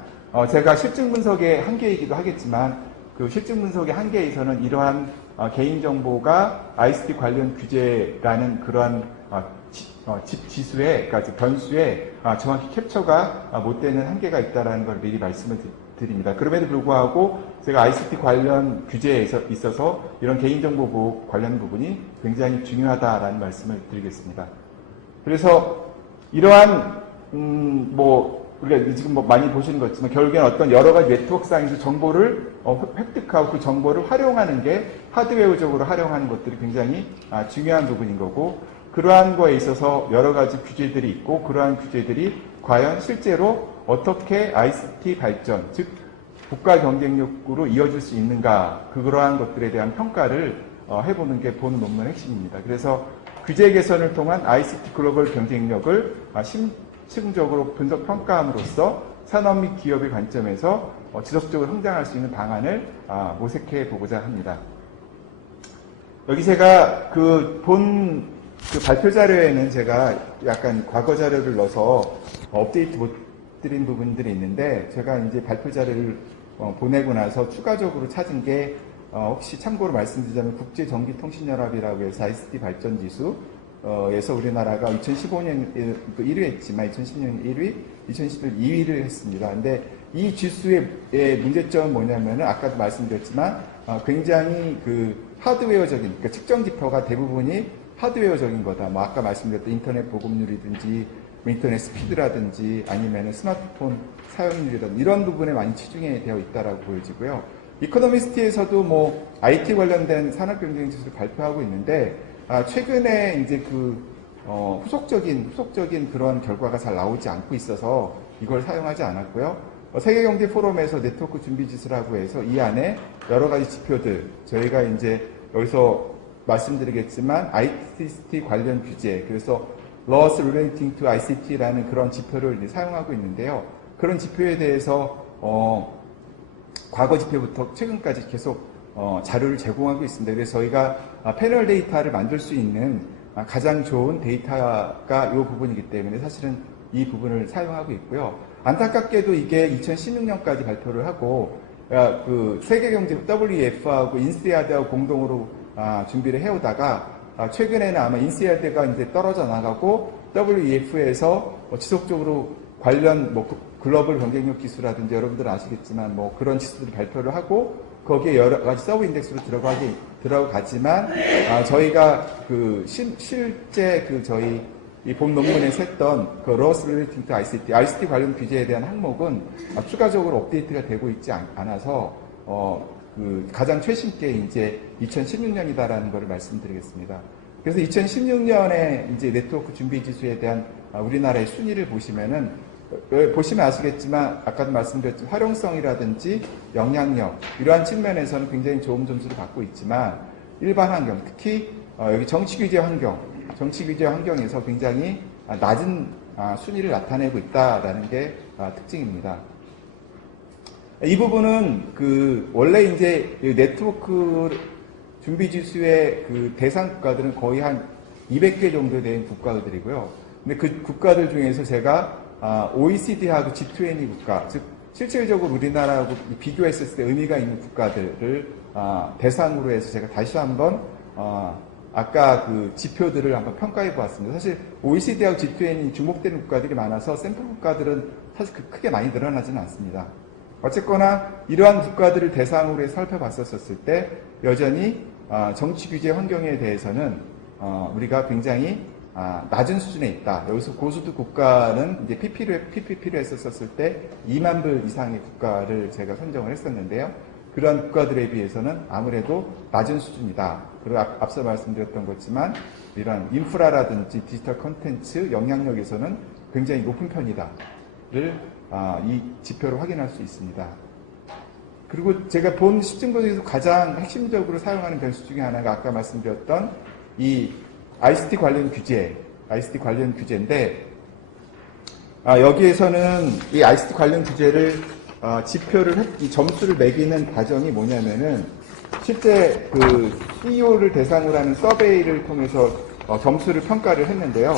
제가 실증 분석의 한계이기도 하겠지만 그 실증 분석의 한계에서는 이러한 개인정보가 ICT 관련 규제라는 그러한 지수에, 그러니까 변수에 정확히 캡처가 못 되는 한계가 있다는 걸 미리 말씀을 드립니다. 그럼에도 불구하고 제가 ICT 관련 규제에 있어서 이런 개인정보 보호 관련 부분이 굉장히 중요하다라는 말씀을 드리겠습니다. 그래서 이러한 우리가 지금 많이 보시는 것 같지만 결국에는 어떤 여러 가지 네트워크상에서 정보를 획득하고 그 정보를 활용하는 게 하드웨어적으로 활용하는 것들이 굉장히 중요한 부분인 거고 그러한 거에 있어서 여러 가지 규제들이 있고 그러한 규제들이 과연 실제로 어떻게 ICT 발전, 즉 국가 경쟁력으로 이어질 수 있는가, 그러한 것들에 대한 평가를 해보는 게 본 논문의 핵심입니다. 그래서 규제 개선을 통한 ICT 글로벌 경쟁력을 심층적으로 분석 평가함으로써 산업 및 기업의 관점에서 지속적으로 성장할 수 있는 방안을 모색해 보고자 합니다. 여기 제가 본 발표 자료에는 제가 약간 과거 자료를 넣어서 업데이트 못 드린 부분들이 있는데, 제가 이제 발표 자료를 보내고 나서 추가적으로 찾은 게 혹시 참고로 말씀드리자면 국제전기통신연합이라고 해서 ICT 발전 지수에서 우리나라가 2015년 1위 했지만 2010년 1위, 2011년 2위를 했습니다. 근데 이 지수의 문제점은 뭐냐면은 아까도 말씀드렸지만 굉장히 하드웨어적인, 그러니까 측정 지표가 대부분이 하드웨어적인 거다. 뭐 아까 말씀드렸던 인터넷 보급률이든지 인터넷 스피드라든지 아니면 스마트폰 사용률이라든지 이런 부분에 많이 치중이 되어 있다라고 보여지고요. 이코노미스트에서도 뭐 IT 관련된 산업 경쟁 지수를 발표하고 있는데 최근에 이제 후속적인 그런 결과가 잘 나오지 않고 있어서 이걸 사용하지 않았고요. 세계경제 포럼에서 네트워크 준비 지수라고 해서 이 안에 여러 가지 지표들, 저희가 이제 여기서 말씀드리겠지만 ICT 관련 규제, 그래서 Laws Relating to ICT라는 그런 지표를 이제 사용하고 있는데요. 그런 지표에 대해서 과거 지표부터 최근까지 계속 자료를 제공하고 있습니다. 그래서 저희가 패널 데이터를 만들 수 있는 가장 좋은 데이터가 이 부분이기 때문에 사실은 이 부분을 사용하고 있고요. 안타깝게도 이게 2016년까지 발표를 하고 세계경제 WEF하고 인시아드하고 공동으로 준비를 해오다가 최근에는 아마 인시아드가 이제 떨어져 나가고 WEF에서 지속적으로 관련 글로벌 경쟁력 지수라든지 여러분들은 아시겠지만 그런 지수들을 발표를 하고 거기에 여러 가지 서브 인덱스로 들어가지만 저희가 실제 저희 이 본 논문에서 했던 Laws Relating to ICT 관련 규제에 대한 항목은 추가적으로 업데이트가 되고 있지 않아서 가장 최신 게 이제 2016년이다라는 것을 말씀드리겠습니다. 그래서 2016년에 이제 네트워크 준비 지수에 대한 우리나라의 순위를 보시면 아시겠지만 아까도 말씀드렸지만 활용성이라든지 영향력 이러한 측면에서는 굉장히 좋은 점수를 받고 있지만 일반 환경, 특히 여기 정치 규제 환경에서 굉장히 낮은 순위를 나타내고 있다라는 게 특징입니다. 이 부분은 원래 이제 네트워크 준비 지수의 대상 국가들은 거의 한 200개 정도 된 국가들이고요. 근데 그 국가들 중에서 제가 OECD하고 G20 국가, 즉 실질적으로 우리나라하고 비교했을 때 의미가 있는 국가들을 대상으로 해서 제가 다시 한번 아까 지표들을 한번 평가해 보았습니다. 사실 OECD하고 G20이 주목되는 국가들이 많아서 샘플 국가들은 사실 크게 많이 늘어나지는 않습니다. 어쨌거나 이러한 국가들을 대상으로 해서 살펴봤었을 때 여전히 정치 규제 환경에 대해서는 우리가 굉장히 낮은 수준에 있다. 여기서 고수도 국가는 이제 PPP를 했었을 때 2만 불 이상의 국가를 제가 선정을 했었는데요. 그러한 국가들에 비해서는 아무래도 낮은 수준이다. 그리고 앞서 말씀드렸던 것지만 이런 인프라라든지 디지털 콘텐츠 영향력에서는 굉장히 높은 편이다를 이 지표로 확인할 수 있습니다. 그리고 제가 본 시증본에서 가장 핵심적으로 사용하는 변수 중에 하나가 아까 말씀드렸던 이 ICT 관련 규제인데 여기에서는 이 ICT 관련 규제를 이 점수를 매기는 과정이 뭐냐면은 실제 CEO를 대상으로 하는 서베이를 통해서 점수를 평가를 했는데요.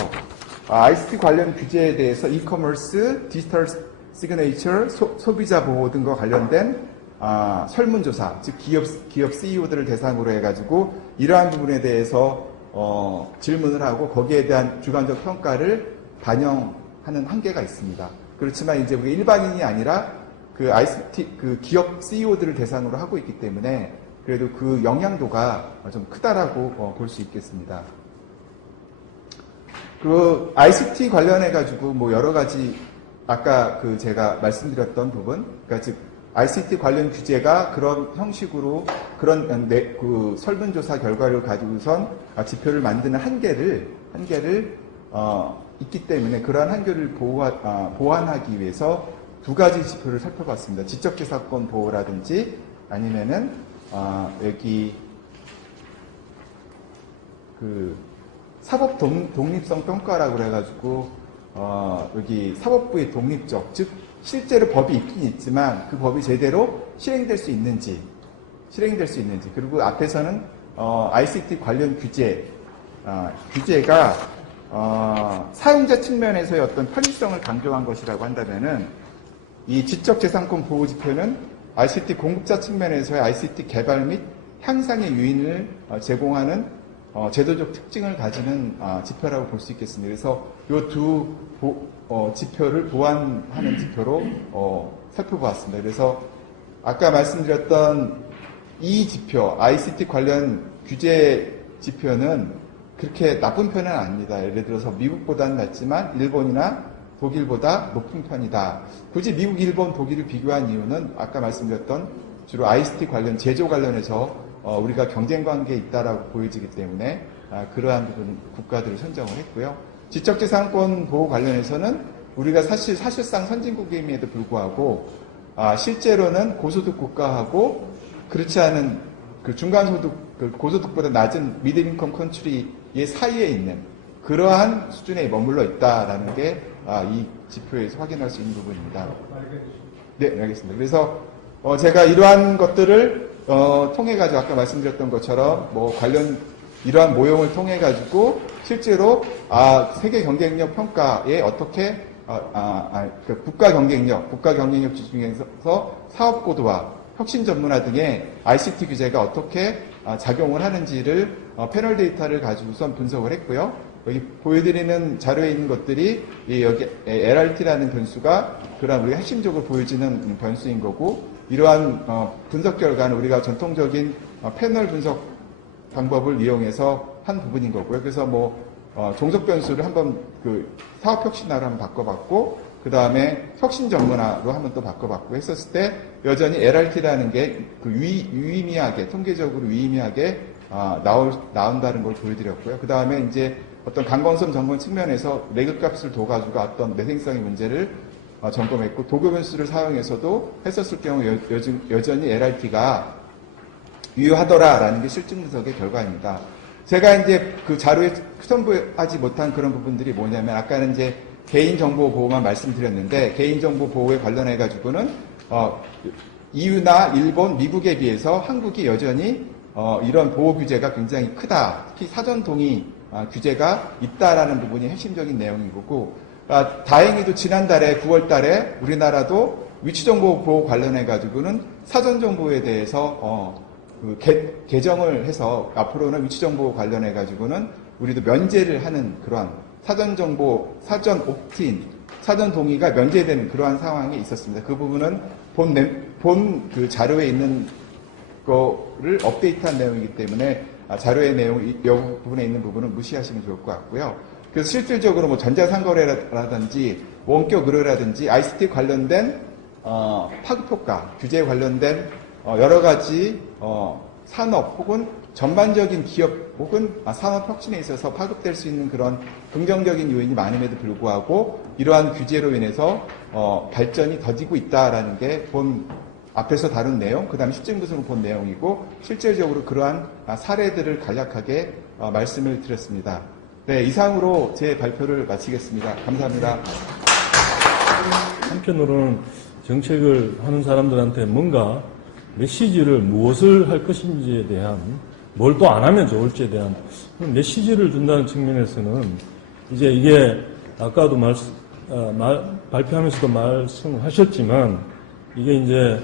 ICT 관련 규제에 대해서 이커머스, 디지털 시그네이처, 소비자 보호 등과 관련된 설문조사, 즉 기업 CEO들을 대상으로 해가지고 이러한 부분에 대해서 질문을 하고 거기에 대한 주관적 평가를 반영하는 한계가 있습니다. 그렇지만 이제 우리 일반인이 아니라 ICT 기업 CEO들을 대상으로 하고 있기 때문에 그래도 그 영향도가 좀 크다라고 볼 수 있겠습니다. ICT 관련해가지고 여러 가지 아까 제가 말씀드렸던 부분, 그러니까 즉 ICT 관련 규제가 그런 형식으로 그런 설문조사 결과를 가지고선 지표를 만드는 한계를 한계를 있기 때문에 그러한 한계를 보완하기 위해서 두 가지 지표를 살펴봤습니다. 지적재산권 보호라든지 아니면은 여기 그 사법 독립성 평가라고 그래가지고 여기 사법부의 독립적, 즉 실제로 법이 있긴 있지만 그 법이 제대로 실행될 수 있는지 그리고 앞에서는 ICT 관련 규제가 사용자 측면에서의 어떤 편의성을 강조한 것이라고 한다면은 이 지적재산권 보호 지표는 ICT 공급자 측면에서의 ICT 개발 및 향상의 요인을 제공하는 제도적 특징을 가지는 지표라고 볼 수 있겠습니다. 그래서 이 두 지표를 보완하는 지표로 살펴보았습니다. 그래서 아까 말씀드렸던 이 지표, ICT 관련 규제 지표는 그렇게 나쁜 편은 아닙니다. 예를 들어서 미국보다는 낫지만 일본이나 독일보다 높은 편이다. 굳이 미국, 일본, 독일을 비교한 이유는 아까 말씀드렸던 주로 ICT 관련 제조 관련해서 우리가 경쟁 관계에 있다라고 보여지기 때문에 그러한 부분 국가들을 선정을 했고요. 지적재산권 보호 관련해서는 우리가 사실상 선진국임에도 불구하고 실제로는 고소득 국가하고 그렇지 않은 그 중간소득, 고소득보다 낮은 미들인컴 컨트리의 사이에 있는 그러한 수준에 머물러 있다라는 게 이 지표에서 확인할 수 있는 부분입니다. 네, 알겠습니다. 그래서 제가 이러한 것들을 통해 가지고 아까 말씀드렸던 것처럼 이러한 모형을 통해 가지고 실제로 세계 경쟁력 평가에 어떻게 국가 경쟁력 중에서 사업 고도화, 혁신 전문화 등의 ICT 규제가 어떻게 작용을 하는지를 패널 데이터를 가지고선 분석을 했고요. 여기 보여드리는 자료에 있는 것들이 여기 LRT라는 변수가 그런 우리가 핵심적으로 보여지는 변수인 거고 이러한 분석 결과는 우리가 전통적인 패널 분석 방법을 이용해서 한 부분인 거고요. 그래서 종속 변수를 한번 사업 혁신화로 한번 바꿔봤고 그 다음에 혁신 전문화로 한번 또 바꿔봤고 했었을 때 여전히 LRT라는 게 유의미하게 통계적으로 유의미하게 나온다는 걸 보여드렸고요. 그 다음에 이제 어떤 강건성 점검 측면에서 레그 값을 둬가지고 어떤 내생성의 문제를 점검했고 도교 변수를 사용해서도 했었을 경우 여전히 LRT가 유효하더라라는 게 실증 분석의 결과입니다. 제가 이제 그 자료에 첨부하지 못한 그런 부분들이 뭐냐면 아까는 이제 개인정보 보호만 말씀드렸는데 개인정보 보호에 관련해 가지고는 EU나 일본, 미국에 비해서 한국이 여전히 이런 보호 규제가 굉장히 크다. 특히 사전 동의 규제가 있다라는 부분이 핵심적인 내용인 거고 다행히도 지난달에 9월달에 우리나라도 위치정보 보호 관련해 가지고는 사전 정보에 대해서 개정을 해서 앞으로는 위치정보 관련해 가지고는 우리도 면제를 하는 그러한 사전 정보, 사전 옵트인, 사전 동의가 면제되는 그러한 상황이 있었습니다. 그 부분은 본 그 자료에 있는 거를 업데이트한 내용이기 때문에 자료의 내용, 이 부분에 있는 부분은 무시하시면 좋을 것 같고요. 그래서 실질적으로 전자상거래라든지 원격 의료라든지 ICT 관련된 파급 효과, 규제에 관련된 여러 가지 산업 혹은 전반적인 기업 혹은 산업 혁신에 있어서 파급될 수 있는 그런 긍정적인 요인이 많음에도 불구하고 이러한 규제로 인해서 발전이 더디고 있다라는 게 앞에서 다룬 내용, 그 다음에 실증분석으로 본 내용이고 실질적으로 그러한 사례들을 간략하게 말씀을 드렸습니다. 네, 이상으로 제 발표를 마치겠습니다. 감사합니다. 한편으로는 정책을 하는 사람들한테 뭔가 메시지를 무엇을 할 것인지에 대한 뭘 또 안 하면 좋을지에 대한 메시지를 준다는 측면에서는 이제 이게 아까도 발표하면서도 말씀하셨지만 이게 이제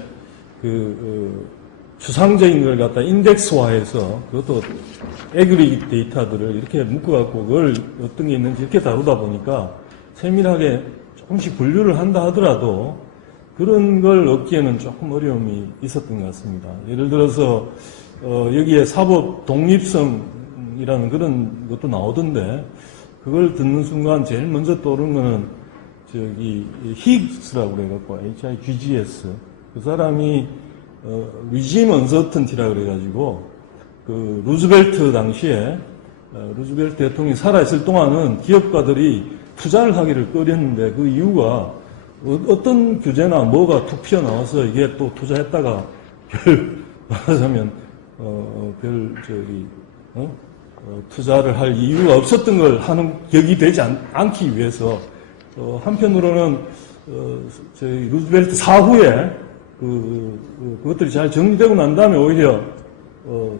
추상적인 걸 갖다 인덱스화해서 그것도 애그리기 데이터들을 이렇게 묶어갖고 그걸 어떤 게 있는지 이렇게 다루다 보니까 세밀하게 조금씩 분류를 한다 하더라도 그런 걸 얻기에는 조금 어려움이 있었던 것 같습니다. 예를 들어서 여기에 사법 독립성이라는 그런 것도 나오던데 그걸 듣는 순간 제일 먼저 떠오르는 거는 히그스라고 그래갖고 HIGGS 그 사람이 위짐 언서턴티라 그래가지고 루즈벨트 당시에 루즈벨트 대통령이 살아있을 동안은 기업가들이 투자를 하기를 꺼렸는데 그 이유가 어떤 규제나 뭐가 툭 튀어나와서 이게 또 투자했다가 말하자면 투자를 할 이유가 없었던 걸 하는 격이 되지 않기 위해서 한편으로는 저희 루즈벨트 사후에 그것들이 잘 정리되고 난 다음에 오히려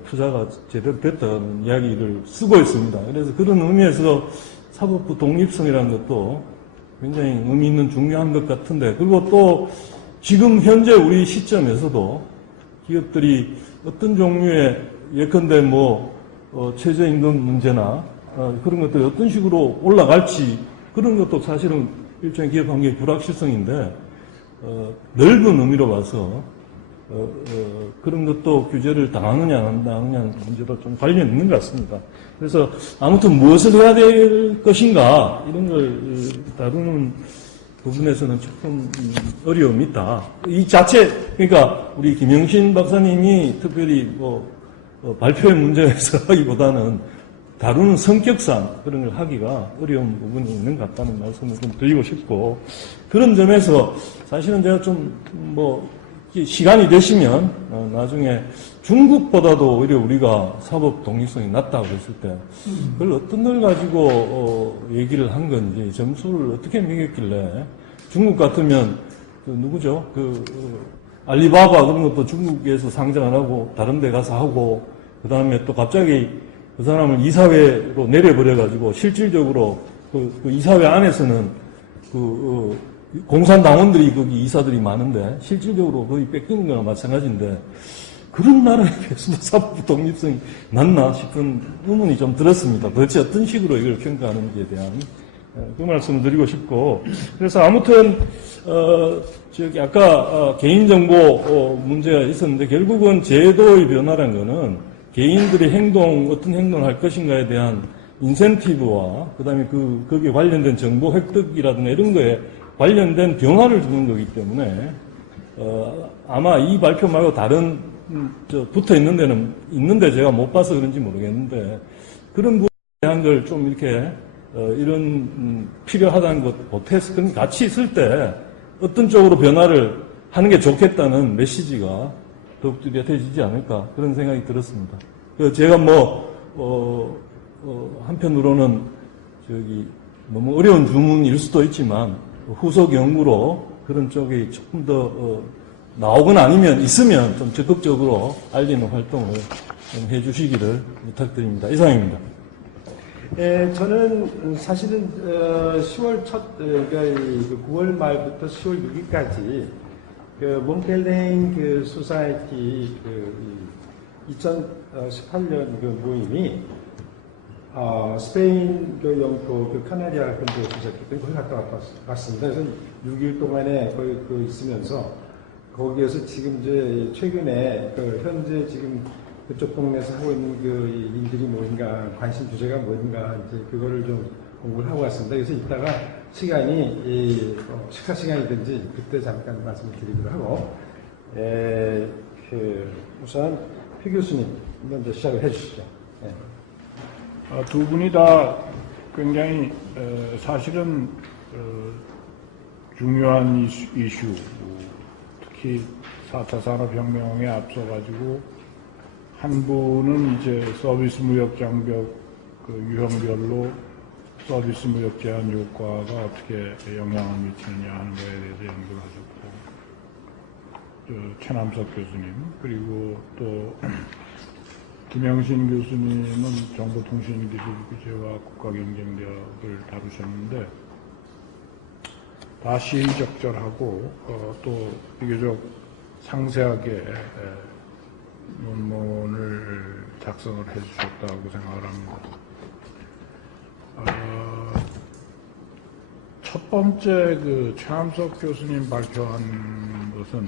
투자가 제대로 됐다는 이야기를 쓰고 있습니다. 그래서 그런 의미에서 사법부 독립성이라는 것도 굉장히 의미 있는 중요한 것 같은데, 그리고 또 지금 현재 우리 시점에서도 기업들이 어떤 종류의 예컨대 최저임금 문제나 그런 것들이 어떤 식으로 올라갈지, 그런 것도 사실은 일종의 기업 환경의 불확실성인데 넓은 의미로 봐서 그런 것도 규제를 당하느냐 안 당하느냐는 문제도 좀 관련이 있는 것 같습니다. 그래서 아무튼 무엇을 해야 될 것인가 이런 걸 다루는 부분에서는 조금 어려움이 있다. 이 자체, 그러니까 우리 김영신 박사님이 특별히 발표의 문제에서 하기보다는 다루는 성격상 그런 걸 하기가 어려운 부분이 있는 것 같다는 말씀을 좀 드리고 싶고, 그런 점에서 사실은 제가 좀 시간이 되시면 나중에 중국보다도 오히려 우리가 사법 독립성이 낮다고 했을 때 그걸 어떤 걸 가지고 얘기를 한 건지, 점수를 어떻게 매겼길래, 중국 같으면 누구죠? 알리바바 그런 것도 중국에서 상장 안 하고 다른 데 가서 하고, 그 다음에 또 갑자기 그 사람을 이사회로 내려버려가지고 실질적으로 그 이사회 안에서는 공산당원들이 거기 이사들이 많은데 실질적으로 거의 뺏기는 거나 마찬가지인데, 그런 나라에 비해서도 사법 독립성이 낮나 싶은 의문이 좀 들었습니다. 도대체 어떤 식으로 이걸 평가하는지에 대한 그 말씀을 드리고 싶고, 그래서 아무튼 아까 개인정보 문제가 있었는데, 결국은 제도의 변화란 거는 개인들의 어떤 행동을 할 것인가에 대한 인센티브와 그다음에 거기에 관련된 정보 획득이라든가 이런 거에 관련된 변화를 주는 거기 때문에 아마 이 발표 말고 다른 붙어 있는 데는 있는데 제가 못 봐서 그런지 모르겠는데, 그런 부분에 대한 걸 좀 이렇게 이런 필요하다는 것 보태서 그런 같이 있을 때 어떤 쪽으로 변화를 하는 게 좋겠다는 메시지가 더욱 뚜렷해지지 않을까, 그런 생각이 들었습니다. 제가 한편으로는 너무 어려운 주문일 수도 있지만 후속 연구로 그런 쪽이 조금 더 나오거나 아니면 있으면 좀 적극적으로 알리는 활동을 좀 해주시기를 부탁드립니다. 이상입니다. 저는 사실은 10월 그러니까 9월 말부터 10월 6일까지 몽텔레인 소사이티 2018년 모임이 스페인 영토 카나리아 근처에 시작했던 거기 갔다 왔습니다. 그래서 6일 동안에 거기 있으면서 거기에서 지금 이제 최근에 현재 지금 그쪽 동네에서 하고 있는 일들이 뭔가, 관심 주제가 뭔가, 이제 그거를 좀 공부를 하고 왔습니다. 그래서 이따가 시간이, 식사 시간이든지 그때 잠깐 말씀을 드리기로 하고, 우선 표 교수님 먼저 시작을 해 주시죠. 네. 두 분이 다 굉장히 사실은 중요한 이슈, 특히 4차 산업혁명에 앞서가지고 한 분은 이제 서비스 무역 장벽 유형별로 서비스 무역 제한 효과가 어떻게 영향을 미치느냐 하는 것에 대해서 연구를 하셨고, 최남석 교수님, 그리고 또 김영신 교수님은 정보통신기술규제와 국가경쟁력을 다루셨는데, 다 시의적절하고 또 비교적 상세하게 논문을 작성을 해주셨다고 생각을 합니다. 첫 번째 최남석 교수님 발표한 것은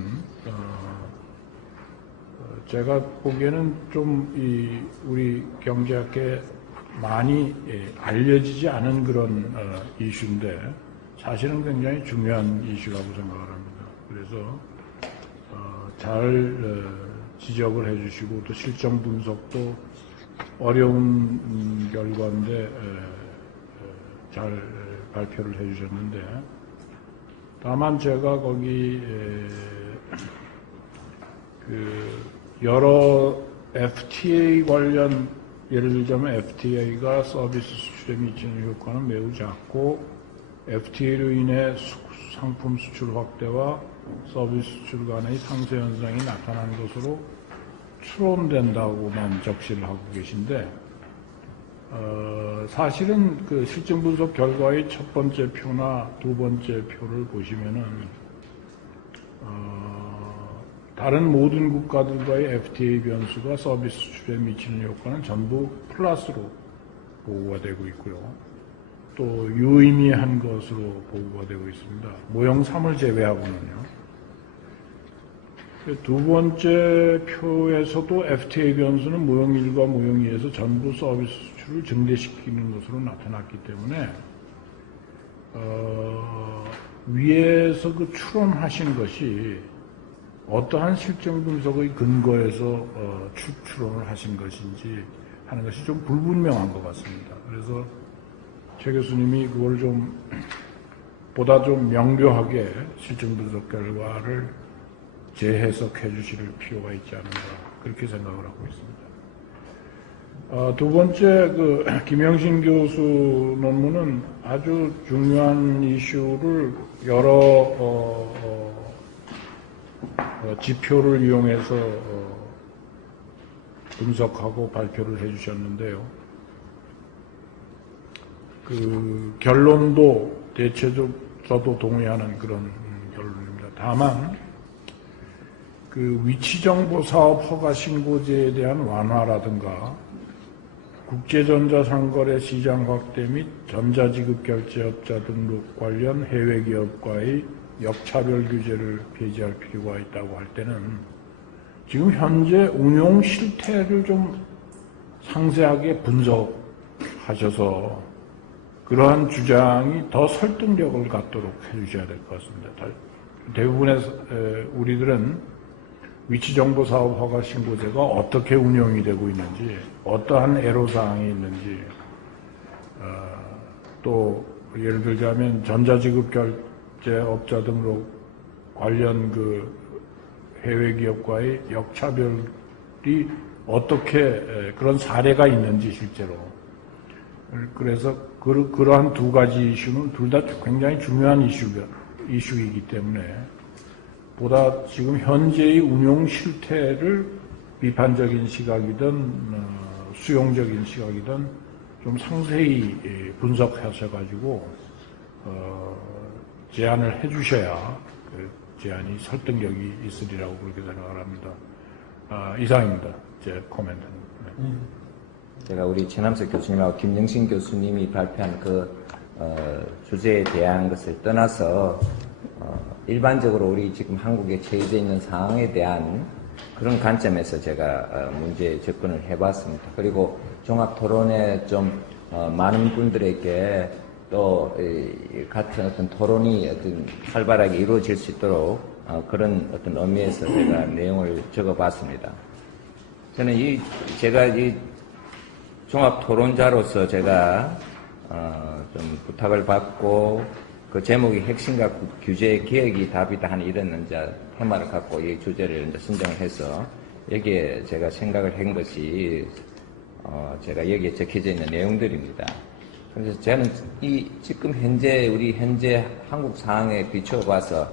제가 보기에는 좀 우리 경제학계에 많이 알려지지 않은 그런 이슈인데 사실은 굉장히 중요한 이슈라고 생각을 합니다. 그래서 잘 지적을 해주시고 또 실정 분석도 어려운 결과인데 잘 발표를 해주셨는데, 다만 제가 거기 여러 FTA 관련, 예를 들자면 FTA가 서비스 수출에 미치는 효과는 매우 작고, FTA로 인해 상품 수출 확대와 서비스 수출 간의 상쇄 현상이 나타난 것으로 추론된다고만 적시를 하고 계신데, 사실은 그 실증 분석 결과의 첫 번째 표나 두 번째 표를 보시면은, 다른 모든 국가들과의 FTA 변수가 서비스 수출에 미치는 효과는 전부 플러스로 보고가 되고 있고요. 또 유의미한 것으로 보고가 되고 있습니다. 모형 3을 제외하고는요. 두 번째 표에서도 FTA 변수는 모형 1과 모형 2에서 전부 서비스 수출을 증대시키는 것으로 나타났기 때문에 위에서 그 추론하신 것이 어떠한 실증 분석의 근거에서 추론을 하신 것인지 하는 것이 좀 불분명한 것 같습니다. 그래서 최 교수님이 그걸 좀 보다 좀 명료하게 실증 분석 결과를 재해석해 주실 필요가 있지 않은가, 그렇게 생각을 하고 있습니다. 두 번째, 김영신 교수 논문은 아주 중요한 이슈를 여러 지표를 이용해서 분석하고 발표를 해주셨는데요. 그 결론도 대체적으로 저도 동의하는 그런 결론입니다. 다만 그 위치정보 사업 허가 신고제에 대한 완화라든가 국제전자상거래 시장 확대 및 전자지급 결제업자 등록 관련 해외 기업과의 역차별 규제를 폐지할 필요가 있다고 할 때는 지금 현재 운용 실태를 좀 상세하게 분석하셔서 그러한 주장이 더 설득력을 갖도록 해주셔야 될 것 같습니다. 대부분의 우리들은 위치정보사업 허가 신고제가 어떻게 운영이 되고 있는지, 어떠한 애로사항이 있는지, 또 예를 들자면 전자지급 결제업자 등록 관련 그 해외 기업과의 역차별이 어떻게 그런 사례가 있는지 실제로. 그래서 그러한 두 가지 이슈는 둘 다 굉장히 중요한 이슈이기 때문에 보다 지금 현재의 운용 실태를 비판적인 시각이든 수용적인 시각이든 좀 상세히 분석하셔가지고 제안을 해주셔야 그 제안이 설득력이 있으리라고 그렇게 생각을 합니다. 이상입니다. 제 코멘트는. 네. 제가 우리 최남석 교수님하고 김영신 교수님이 발표한 그 주제에 대한 것을 떠나서 일반적으로 우리 지금 한국에 처해져 있는 상황에 대한 그런 관점에서 제가 문제에 접근을 해봤습니다. 그리고 종합토론에 좀 많은 분들에게 또 같은 어떤 토론이 어떤 활발하게 이루어질 수 있도록 그런 어떤 의미에서 제가 내용을 적어봤습니다. 저는 제가 이 종합토론자로서 제가 좀 부탁을 받고 그 제목이 핵심과 규제의 개혁이 답이다 하는 이런 이제 테마를 갖고 이 주제를 이제 선정을 해서 여기에 제가 생각을 한 것이 제가 여기에 적혀져 있는 내용들입니다. 그래서 저는 지금 우리 현재 한국 상황에 비춰봐서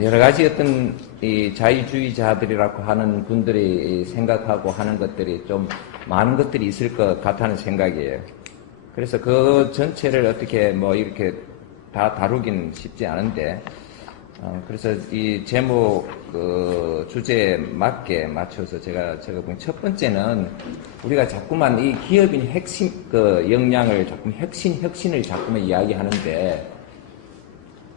여러 가지 어떤 이 자유주의자들이라고 하는 분들이 생각하고 하는 것들이 좀 많은 것들이 있을 것 같다는 생각이에요. 그래서 그 전체를 어떻게 이렇게 다 다루기는 쉽지 않은데, 그래서 이 제목, 주제에 맞게 맞춰서 제가 적어본 첫 번째는 우리가 자꾸만 이 기업인 핵심, 역량을 자꾸 혁신을 자꾸만 이야기하는데,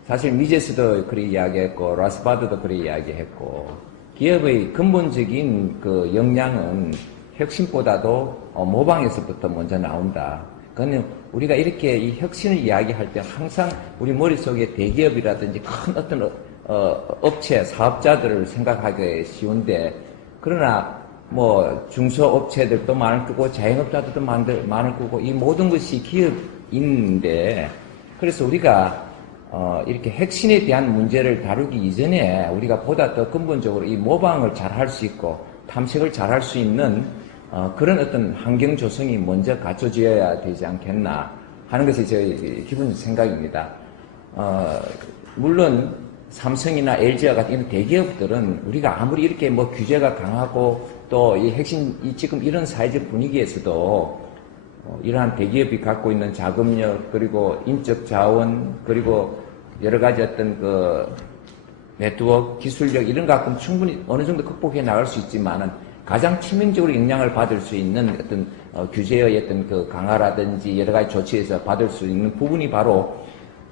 사실 미제스도 그리 이야기했고, 라스바드도 그리 이야기했고, 기업의 근본적인 그 역량은 혁신보다도 모방에서부터 먼저 나온다. 그건 우리가 이렇게 이 혁신을 이야기할 때 항상 우리 머릿속에 대기업이라든지 큰 어떤 업체, 사업자들을 생각하기 쉬운데, 그러나 뭐 중소업체들도 많을 거고 자영업자들도 많을 거고 이 모든 것이 기업인데 그래서 우리가 이렇게 핵심에 대한 문제를 다루기 이전에 우리가 보다 더 근본적으로 이 모방을 잘 할 수 있고 탐색을 잘 할 수 있는 그런 어떤 환경 조성이 먼저 갖춰져야 되지 않겠나 하는 것이 저희 기본 생각입니다. 물론 삼성이나 LG와 같은 이런 대기업들은 우리가 아무리 이렇게 뭐 규제가 강하고 또 이 핵심 지금 이런 사회적 분위기에서도 이러한 대기업이 갖고 있는 자금력 그리고 인적 자원 그리고 여러 가지 어떤 그 네트워크 기술력 이런 것 갖고는 충분히 어느 정도 극복해 나갈 수 있지만은 가장 치명적으로 영향을 받을 수 있는 어떤 규제의 어떤 그 강화라든지 여러 가지 조치에서 받을 수 있는 부분이 바로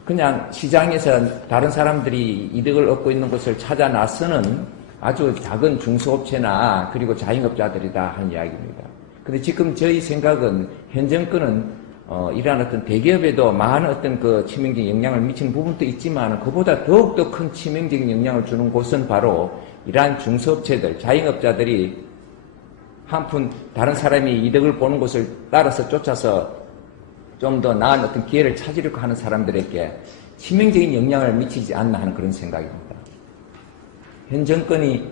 그냥 시장에서 다른 사람들이 이득을 얻고 있는 것을 찾아 나서는 아주 작은 중소업체나 그리고 자영업자들이다 하는 이야기입니다. 근데 지금 저희 생각은 현 정권은 이러한 어떤 대기업에도 많은 어떤 그 치명적인 영향을 미치는 부분도 있지만 그보다 더욱더 큰 치명적인 영향을 주는 곳은 바로 이러한 중소업체들, 자영업자들이 한푼 다른 사람이 이득을 보는 것을 따라서 쫓아서 좀 더 나은 어떤 기회를 찾으려고 하는 사람들에게 치명적인 영향을 미치지 않나 하는 그런 생각입니다. 현 정권이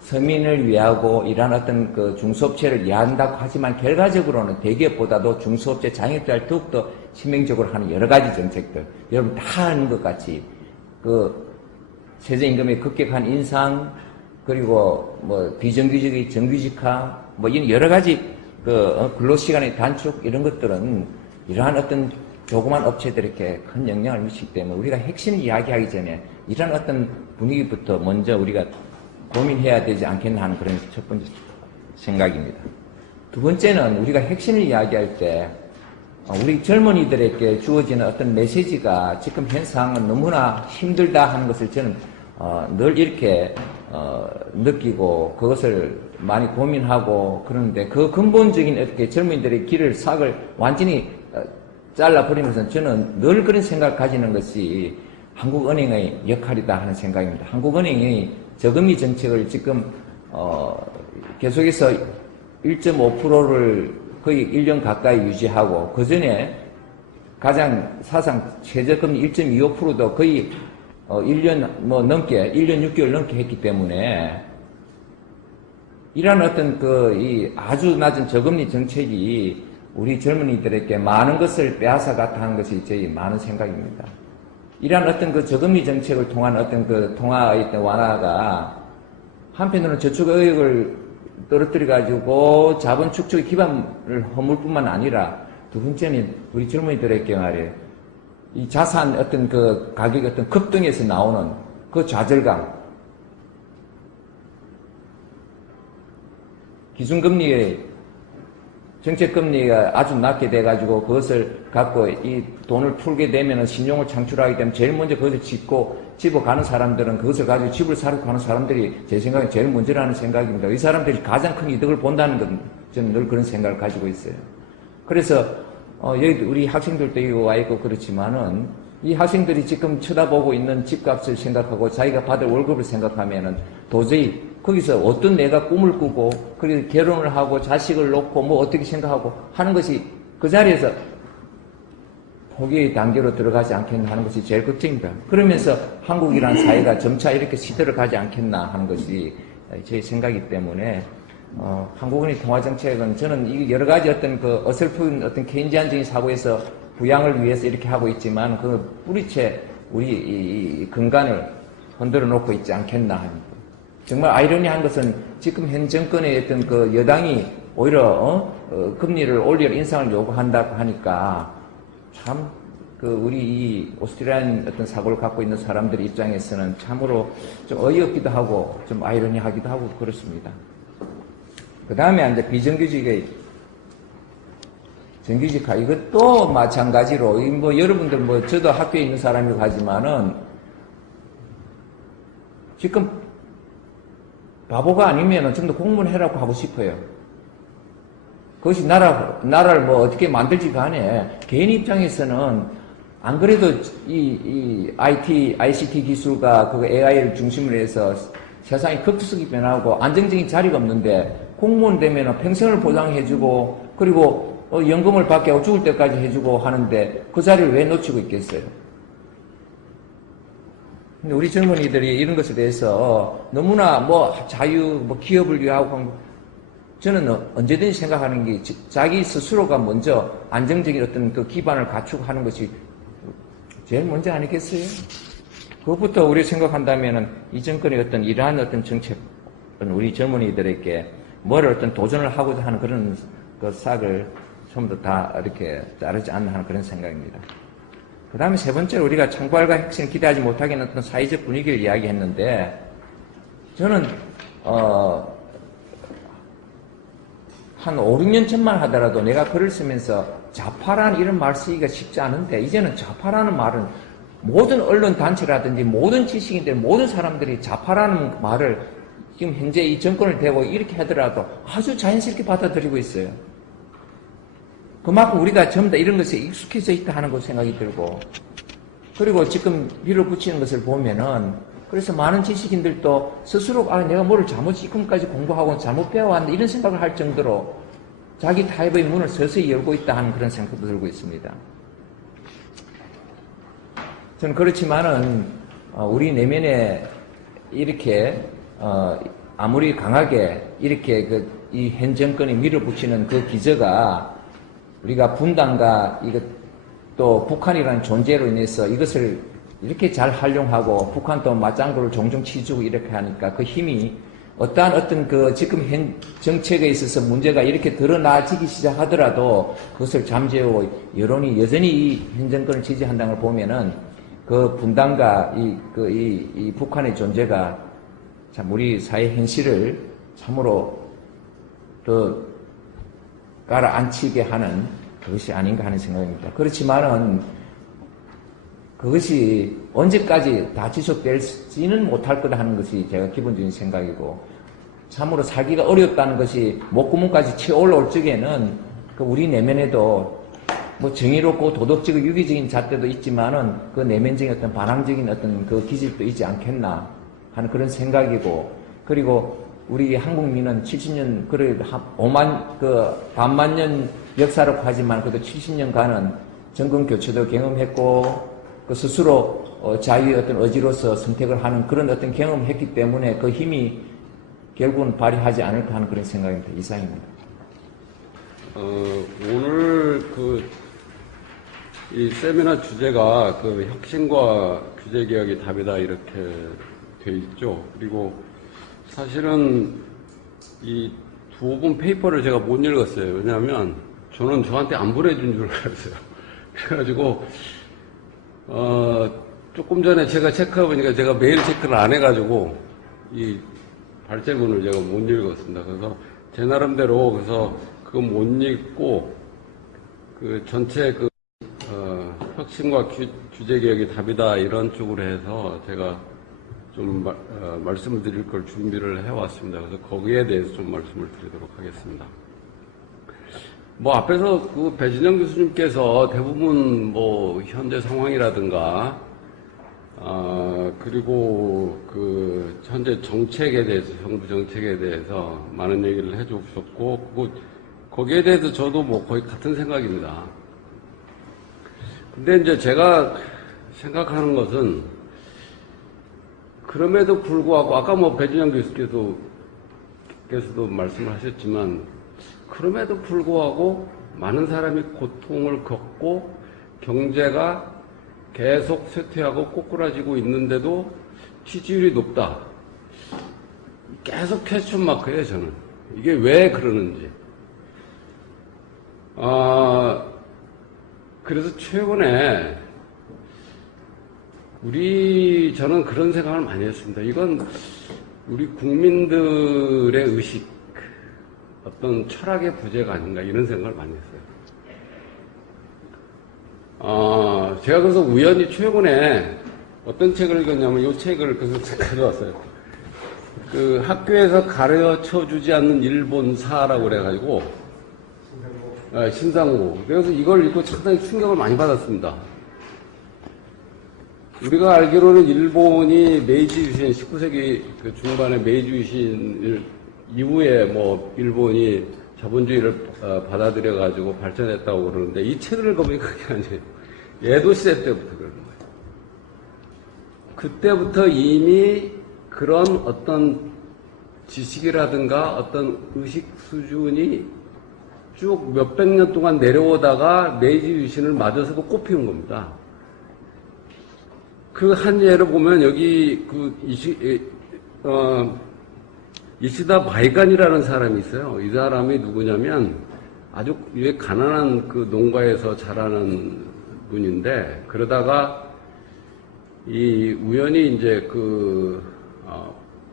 서민을 위하고 이러한 어떤 그 중소업체를 이해한다고 하지만 결과적으로는 대기업보다도 중소업체, 자영업자를 더욱더 치명적으로 하는 여러 가지 정책들, 여러분 다 아는 것 같이 그 최저임금의 급격한 인상, 그리고 뭐 비정규직의 정규직화, 뭐 이런 여러 가지 그 근로시간의 단축 이런 것들은 이러한 어떤 조그만 업체들에게 큰 영향을 미치기 때문에 우리가 핵심 이야기하기 전에 이런 어떤 분위기부터 먼저 우리가 고민해야 되지 않겠나 하는 그런 첫 번째 생각입니다. 두 번째는 우리가 핵심을 이야기할 때 우리 젊은이들에게 주어지는 어떤 메시지가 지금 현 상황은 너무나 힘들다 하는 것을 저는 늘 이렇게 느끼고 그것을 많이 고민하고 그러는데 그 근본적인 이렇게 젊은이들의 길을 삭을 완전히 잘라버리면서 저는 늘 그런 생각을 가지는 것이 한국은행의 역할이다 하는 생각입니다. 한국은행이 저금리 정책을 지금 계속해서 1.5%를 거의 1년 가까이 유지하고 그 전에 가장 사상 최저금리 1.25%도 거의 1년 뭐 넘게 1년 6개월 넘게 했기 때문에 이러한 어떤 이 아주 낮은 저금리 정책이 우리 젊은이들에게 많은 것을 빼앗아 갔다 하는 것이 저희 많은 생각입니다. 이러한 어떤 그 저금리 정책을 통한 어떤 그 통화의 어떤 완화가 한편으로는 저축 의욕을 떨어뜨려가지고 자본 축적의 기반을 허물 뿐만 아니라 두 번째는 우리 젊은이들에게 말이에요. 이 자산 어떤 그 가격 어떤 급등에서 나오는 그 좌절감. 기준금리의 정책금리가 아주 낮게 돼가지고 그것을 갖고 이 돈을 풀게 되면은 신용을 창출하기 때문에 제일 먼저 그것을 집어가는 사람들은 그것을 가지고 집을 사려고 하는 사람들이 제 생각에 제일 먼저라는 생각입니다. 이 사람들이 가장 큰 이득을 본다는 건 저는 늘 그런 생각을 가지고 있어요. 그래서 여기 우리 학생들도 여기 와 있고 그렇지만은 이 학생들이 지금 쳐다보고 있는 집값을 생각하고 자기가 받을 월급을 생각하면은 도저히 거기서 어떤 내가 꿈을 꾸고 그리고 결혼을 하고 자식을 놓고 뭐 어떻게 생각하고 하는 것이 그 자리에서 포기의 단계로 들어가지 않겠나 하는 것이 제일 걱정입니다. 그러면서 한국이라는 사회가 점차 이렇게 시대를 가지 않겠나 하는 것이 제 생각이기 때문에 한국은행 통화정책은 저는 이 여러 가지 어떤 그 어설픈 어떤 케인지안적인 사고에서 부양을 위해서 이렇게 하고 있지만 그 뿌리채 우리 이 근간을 흔들어 놓고 있지 않겠나 합니다. 정말 아이러니한 것은 지금 현 정권의 어떤 그 여당이 오히려 금리를 올려 인상을 요구한다고 하니까 참 그 우리 이 오스트리안 어떤 사고를 갖고 있는 사람들 입장에서는 참으로 좀 어이없기도 하고 좀 아이러니하기도 하고 그렇습니다. 그 다음에 이제 비정규직의 정규직화 이것도 마찬가지로 뭐 여러분들 뭐 저도 학교에 있는 사람이고 하지만은 지금 바보가 아니면은 좀 더 공부를 해라고 하고 싶어요. 그것이 나라를 뭐 어떻게 만들지 간에 개인 입장에서는 안 그래도 이 ICT 기술과 그 AI를 중심으로 해서 세상이 급속히 변하고 안정적인 자리가 없는데 공무원 되면 평생을 보장해주고 그리고 연금을 받게 하고 죽을 때까지 해주고 하는데 그 자리를 왜 놓치고 있겠어요? 근데 우리 젊은이들이 이런 것에 대해서 너무나 뭐 자유, 뭐 기업을 위하고 저는 언제든지 생각하는 게 자기 스스로가 먼저 안정적인 어떤 그 기반을 갖추고 것이 제일 먼저 아니겠어요? 그것부터 우리 생각한다면은 이 정권의 어떤 이러한 어떤 정책, 우리 젊은이들에게 뭐를 어떤 도전을 하고자 하는 그런 그 싹을 전부 다 이렇게 자르지 않나 하는 그런 생각입니다. 그 다음에 세 번째로 우리가 창발과 혁신을 기대하지 못하게 어떤 사회적 분위기를 이야기했는데, 저는, 한 5, 6년 전만 하더라도 내가 글을 쓰면서 좌파라는 이런 말 쓰기가 쉽지 않은데, 이제는 좌파라는 말은 모든 언론 단체라든지 모든 지식인들, 모든 사람들이 좌파라는 말을 지금 현재 이 정권을 대고 이렇게 하더라도 아주 자연스럽게 받아들이고 있어요. 그만큼 우리가 전부 다 이런 것에 익숙해져 있다 하는 것 생각이 들고, 그리고 지금 밀어붙이는 것을 보면은, 그래서 많은 지식인들도 스스로 내가 뭐를 잘못 지금까지 공부하고 잘못 배워왔는데 이런 생각을 할 정도로 자기 타협의 문을 서서히 열고 있다 하는 그런 생각도 들고 있습니다. 저는 그렇지만은 우리 내면에 이렇게 아무리 강하게 이렇게 이 현 정권이 밀어붙이는 그 기저가 우리가 분단과 또 북한이라는 존재로 인해서 이것을 이렇게 잘 활용하고 북한도 맞장구를 종종 치주고 이렇게 하니까 그 힘이 어떤 그 지금 현 정책에 있어서 문제가 이렇게 드러나지기 시작하더라도 그것을 잠재우고 여론이 여전히 이 현 정권을 지지한다는 걸 보면은 그 분단과 이 북한의 존재가 참 우리 사회 현실을 참으로 더 깔아앉히게 하는 그것이 아닌가 하는 생각입니다. 그렇지만은 그것이 언제까지 다 지속될지는 못할 거다 하는 것이 제가 기본적인 생각이고, 참으로 살기가 어렵다는 것이 목구멍까지 치어 올라올 적에는 그 우리 내면에도 뭐 정의롭고 도덕적이고 유기적인 잣대도 있지만은 그 내면적인 어떤 반항적인 어떤 그 기질도 있지 않겠나 하는 그런 생각이고, 그리고 우리 한국민은 70년, 그래, 반만 년 역사라고 하지만 그래도 70년간은 정권 교체도 경험했고, 그 스스로 자유의 어떤 의지로서 선택을 하는 그런 어떤 경험을 했기 때문에 그 힘이 결국은 발휘하지 않을까 하는 그런 생각입니다. 이상입니다. 오늘 이 세미나 주제가 혁신과 규제개혁이 답이다 이렇게 돼 있죠. 그리고 사실은 이 두 번 페이퍼를 제가 못 읽었어요. 왜냐하면 저는 저한테 안 보내준 줄 알았어요. 그래가지고 조금 전에 제가 체크해보니까 제가 메일 체크를 안 해가지고 이 발제문을 제가 못 읽었습니다. 그래서 제 나름대로 그래서 그거 못 읽고 그 전체 혁신과 규제개혁이 답이다 이런 쪽으로 해서 제가 좀 말씀을 드릴 걸 준비를 해왔습니다. 그래서 거기에 대해서 좀 말씀을 드리도록 하겠습니다. 뭐 앞에서 그 배진영 교수님께서 대부분 뭐 현재 상황이라든가 그리고 그 현재 정책에 대해서 정부 정책에 대해서 많은 얘기를 해주셨고 거기에 대해서 저도 뭐 거의 같은 생각입니다. 근데 이제 제가 생각하는 것은 그럼에도 불구하고 아까 뭐 배진영 교수께서도 말씀을 하셨지만 그럼에도 불구하고 많은 사람이 고통을 겪고 경제가 계속 쇠퇴하고 꼬꾸라지고 있는데도 지지율이 높다. 계속 퀘스천 마크예요, 저는. 이게 왜 그러는지. 그래서 최근에 저는 그런 생각을 많이 했습니다. 이건 우리 국민들의 의식, 어떤 철학의 부재가 아닌가 이런 생각을 많이 했어요. 제가 그래서 우연히 최근에 어떤 책을 읽었냐면 이 책을 그래서 가져왔어요. 그 학교에서 가르쳐 주지 않는 일본사라고 그래가지고 신상무. 그래서 이걸 읽고 상당히 충격을 많이 받았습니다. 우리가 알기로는 일본이 메이지 유신, 19세기 그 중반에 메이지 유신을 이후에 뭐 일본이 자본주의를 받아들여 가지고 발전했다고 그러는데 이 책을 보면 그게 아니에요. 에도 시대 때부터 그런 거예요. 그때부터 이미 그런 어떤 지식이라든가 어떤 의식 수준이 쭉 몇백 년 동안 내려오다가 메이지 유신을 맞아서도 꼽히는 겁니다. 그 한 예를 보면 여기 이시다 바이간이라는 사람이 있어요. 이 사람이 누구냐면 아주 가난한 그 농가에서 자라는 분인데 그러다가 이 우연히 이제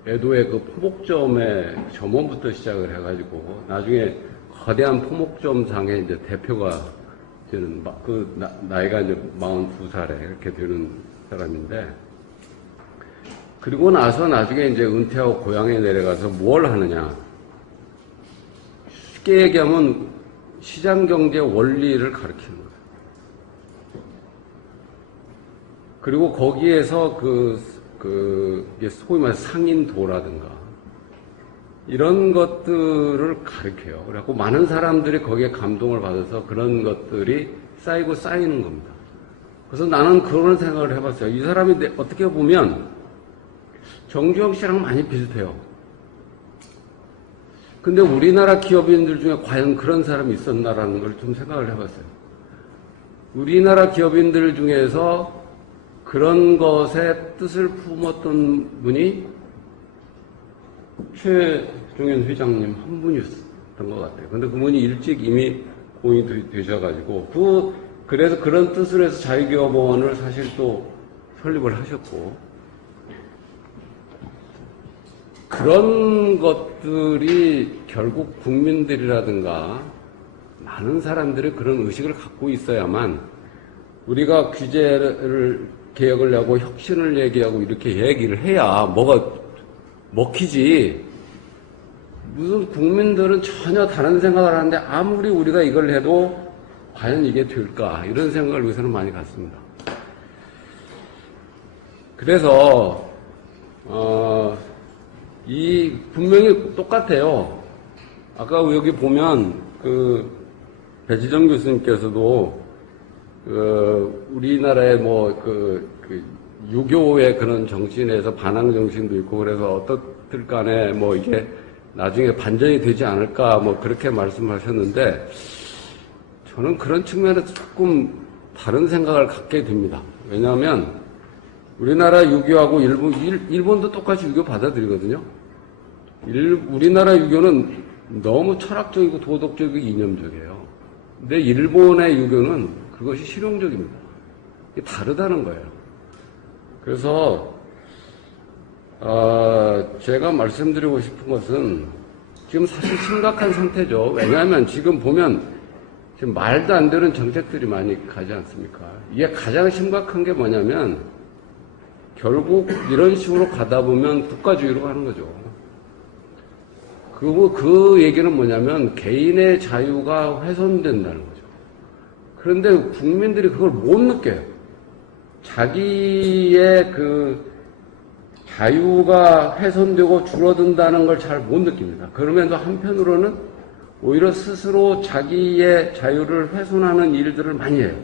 에도의 그 포목점의 점원부터 시작을 해가지고 나중에 거대한 포목점상의 이제 대표가 되는 나이가 이제 42살에 이렇게 되는 사람인데 그리고 나서 나중에 이제 은퇴하고 고향에 내려가서 뭘 하느냐 쉽게 얘기하면 시장경제 원리를 가르치는 거예요. 그리고 거기에서 소위 말해 상인도라든가 이런 것들을 가르쳐요. 그래갖고 많은 사람들이 거기에 감동을 받아서 그런 것들이 쌓이고 쌓이는 겁니다. 그래서 나는 그런 생각을 해봤어요. 이 사람이 어떻게 보면 정주영 씨랑 많이 비슷해요. 근데 우리나라 기업인들 중에 과연 그런 사람이 있었나라는 걸 좀 생각을 해봤어요. 우리나라 기업인들 중에서 그런 것에 뜻을 품었던 분이 최종현 회장님 한 분이었던 것 같아요. 근데 그분이 일찍 이미 공이 되셔가지고, 그래서 그런 뜻을 해서 자유기업원을 사실 또 설립을 하셨고, 그런 것들이 결국 국민들이라든가 많은 사람들이 그런 의식을 갖고 있어야만 우리가 규제를 개혁을 하고 혁신을 얘기하고 이렇게 얘기를 해야 뭐가 먹히지. 무슨 국민들은 전혀 다른 생각을 하는데 아무리 우리가 이걸 해도 과연 이게 될까 이런 생각을 여기서는 많이 갖습니다. 그래서 분명히 똑같아요. 아까 여기 보면 배지정 교수님께서도 우리나라의 유교의 그런 정신에서 반항 정신도 있고 그래서 어떻든 간에 이게 나중에 반전이 되지 않을까 그렇게 말씀하셨는데 저는 그런 측면에서 조금 다른 생각을 갖게 됩니다. 왜냐하면 우리나라 유교하고 일본도 똑같이 유교 받아들이거든요. 우리나라 유교는 너무 철학적이고 도덕적이고 이념적이에요. 근데 일본의 유교는 그것이 실용적입니다. 이게 다르다는 거예요. 그래서 제가 말씀드리고 싶은 것은 지금 사실 심각한 상태죠. 왜냐하면 지금 보면 지금 말도 안 되는 정책들이 많이 가지 않습니까? 이게 가장 심각한 게 뭐냐면 결국 이런 식으로 가다 보면 국가주의로 가는 거죠. 그 얘기는 뭐냐면 개인의 자유가 훼손된다는 거죠. 그런데 국민들이 그걸 못 느껴요. 자기의 자유가 훼손되고 줄어든다는 걸 잘 못 느낍니다. 그러면서 한편으로는 오히려 스스로 자기의 자유를 훼손하는 일들을 많이 해요.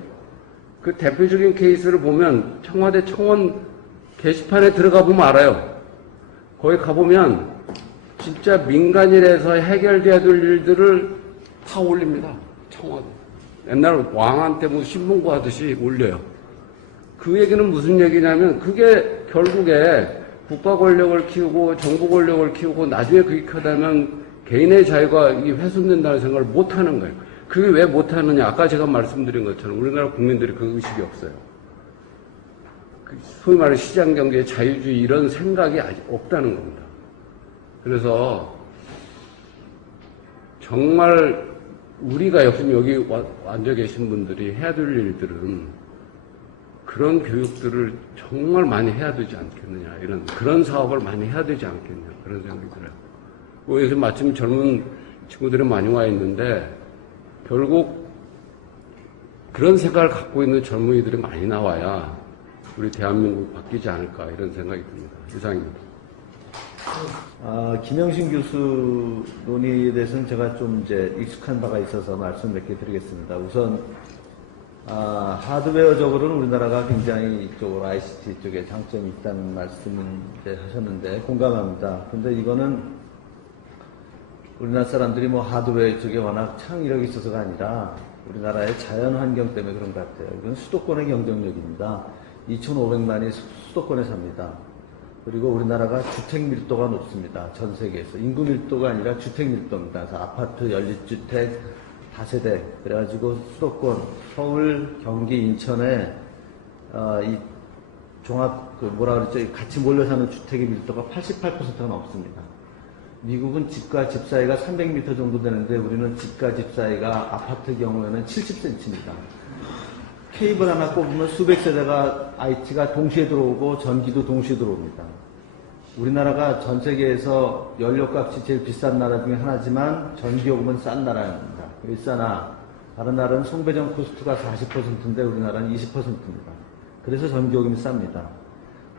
그 대표적인 케이스를 보면 청와대 청원 게시판에 들어가 보면 알아요. 거기 가보면 진짜 민간인에서 해결돼야 될 일들을 다 올립니다. 청와대. 옛날 왕한테 신문고 하듯이 올려요. 그 얘기는 무슨 얘기냐면 그게 결국에 국가 권력을 키우고 정부 권력을 키우고 나중에 그게 커다면 개인의 자유가 훼손된다는 생각을 못 하는 거예요. 그게 왜 못 하느냐. 아까 제가 말씀드린 것처럼 우리나라 국민들이 그 의식이 없어요. 소위 말하는 시장경제, 자유주의 이런 생각이 아직 없다는 겁니다. 그래서 정말 우리가 여기 앉아 계신 분들이 해야 될 일들은 그런 교육들을 정말 많이 해야 되지 않겠느냐, 그런 사업을 많이 해야 되지 않겠냐, 그런 생각이 들어요. 여기서 마침 젊은 친구들이 많이 와 있는데, 결국 그런 생각을 갖고 있는 젊은이들이 많이 나와야 우리 대한민국이 바뀌지 않을까, 이런 생각이 듭니다. 이상입니다. 김영신 교수 논의에 대해서는 제가 좀 이제 익숙한 바가 있어서 말씀 몇 개 드리겠습니다. 우선, 하드웨어적으로는 우리나라가 굉장히 이쪽으로 ICT 쪽에 장점이 있다는 말씀을 이제 하셨는데 공감합니다. 근데 이거는 우리나라 사람들이 뭐 하드웨어 쪽에 워낙 창의력이 있어서가 아니라 우리나라의 자연 환경 때문에 그런 것 같아요. 이건 수도권의 경쟁력입니다. 2,500만이 수도권에 삽니다. 그리고 우리나라가 주택 밀도가 높습니다. 전 세계에서. 인구 밀도가 아니라 주택 밀도입니다. 그래서 아파트, 연립주택, 다세대. 그래가지고 수도권, 서울, 경기, 인천에, 이 종합, 뭐라 그랬죠? 같이 몰려 사는 주택의 밀도가 88%가 넘습니다. 미국은 집과 집 사이가 300m 정도 되는데 우리는 집과 집 사이가 아파트 경우에는 70cm입니다. 케이블 하나 꼽으면 수백 세대가 IT가 동시에 들어오고 전기도 동시에 들어옵니다. 우리나라가 전 세계에서 연료값이 제일 비싼 나라 중에 하나지만 전기요금은 싼 나라입니다. 왜 싸나? 다른 나라는 송배전 코스트가 40%인데 우리나라는 20%입니다. 그래서 전기요금이 쌉니다.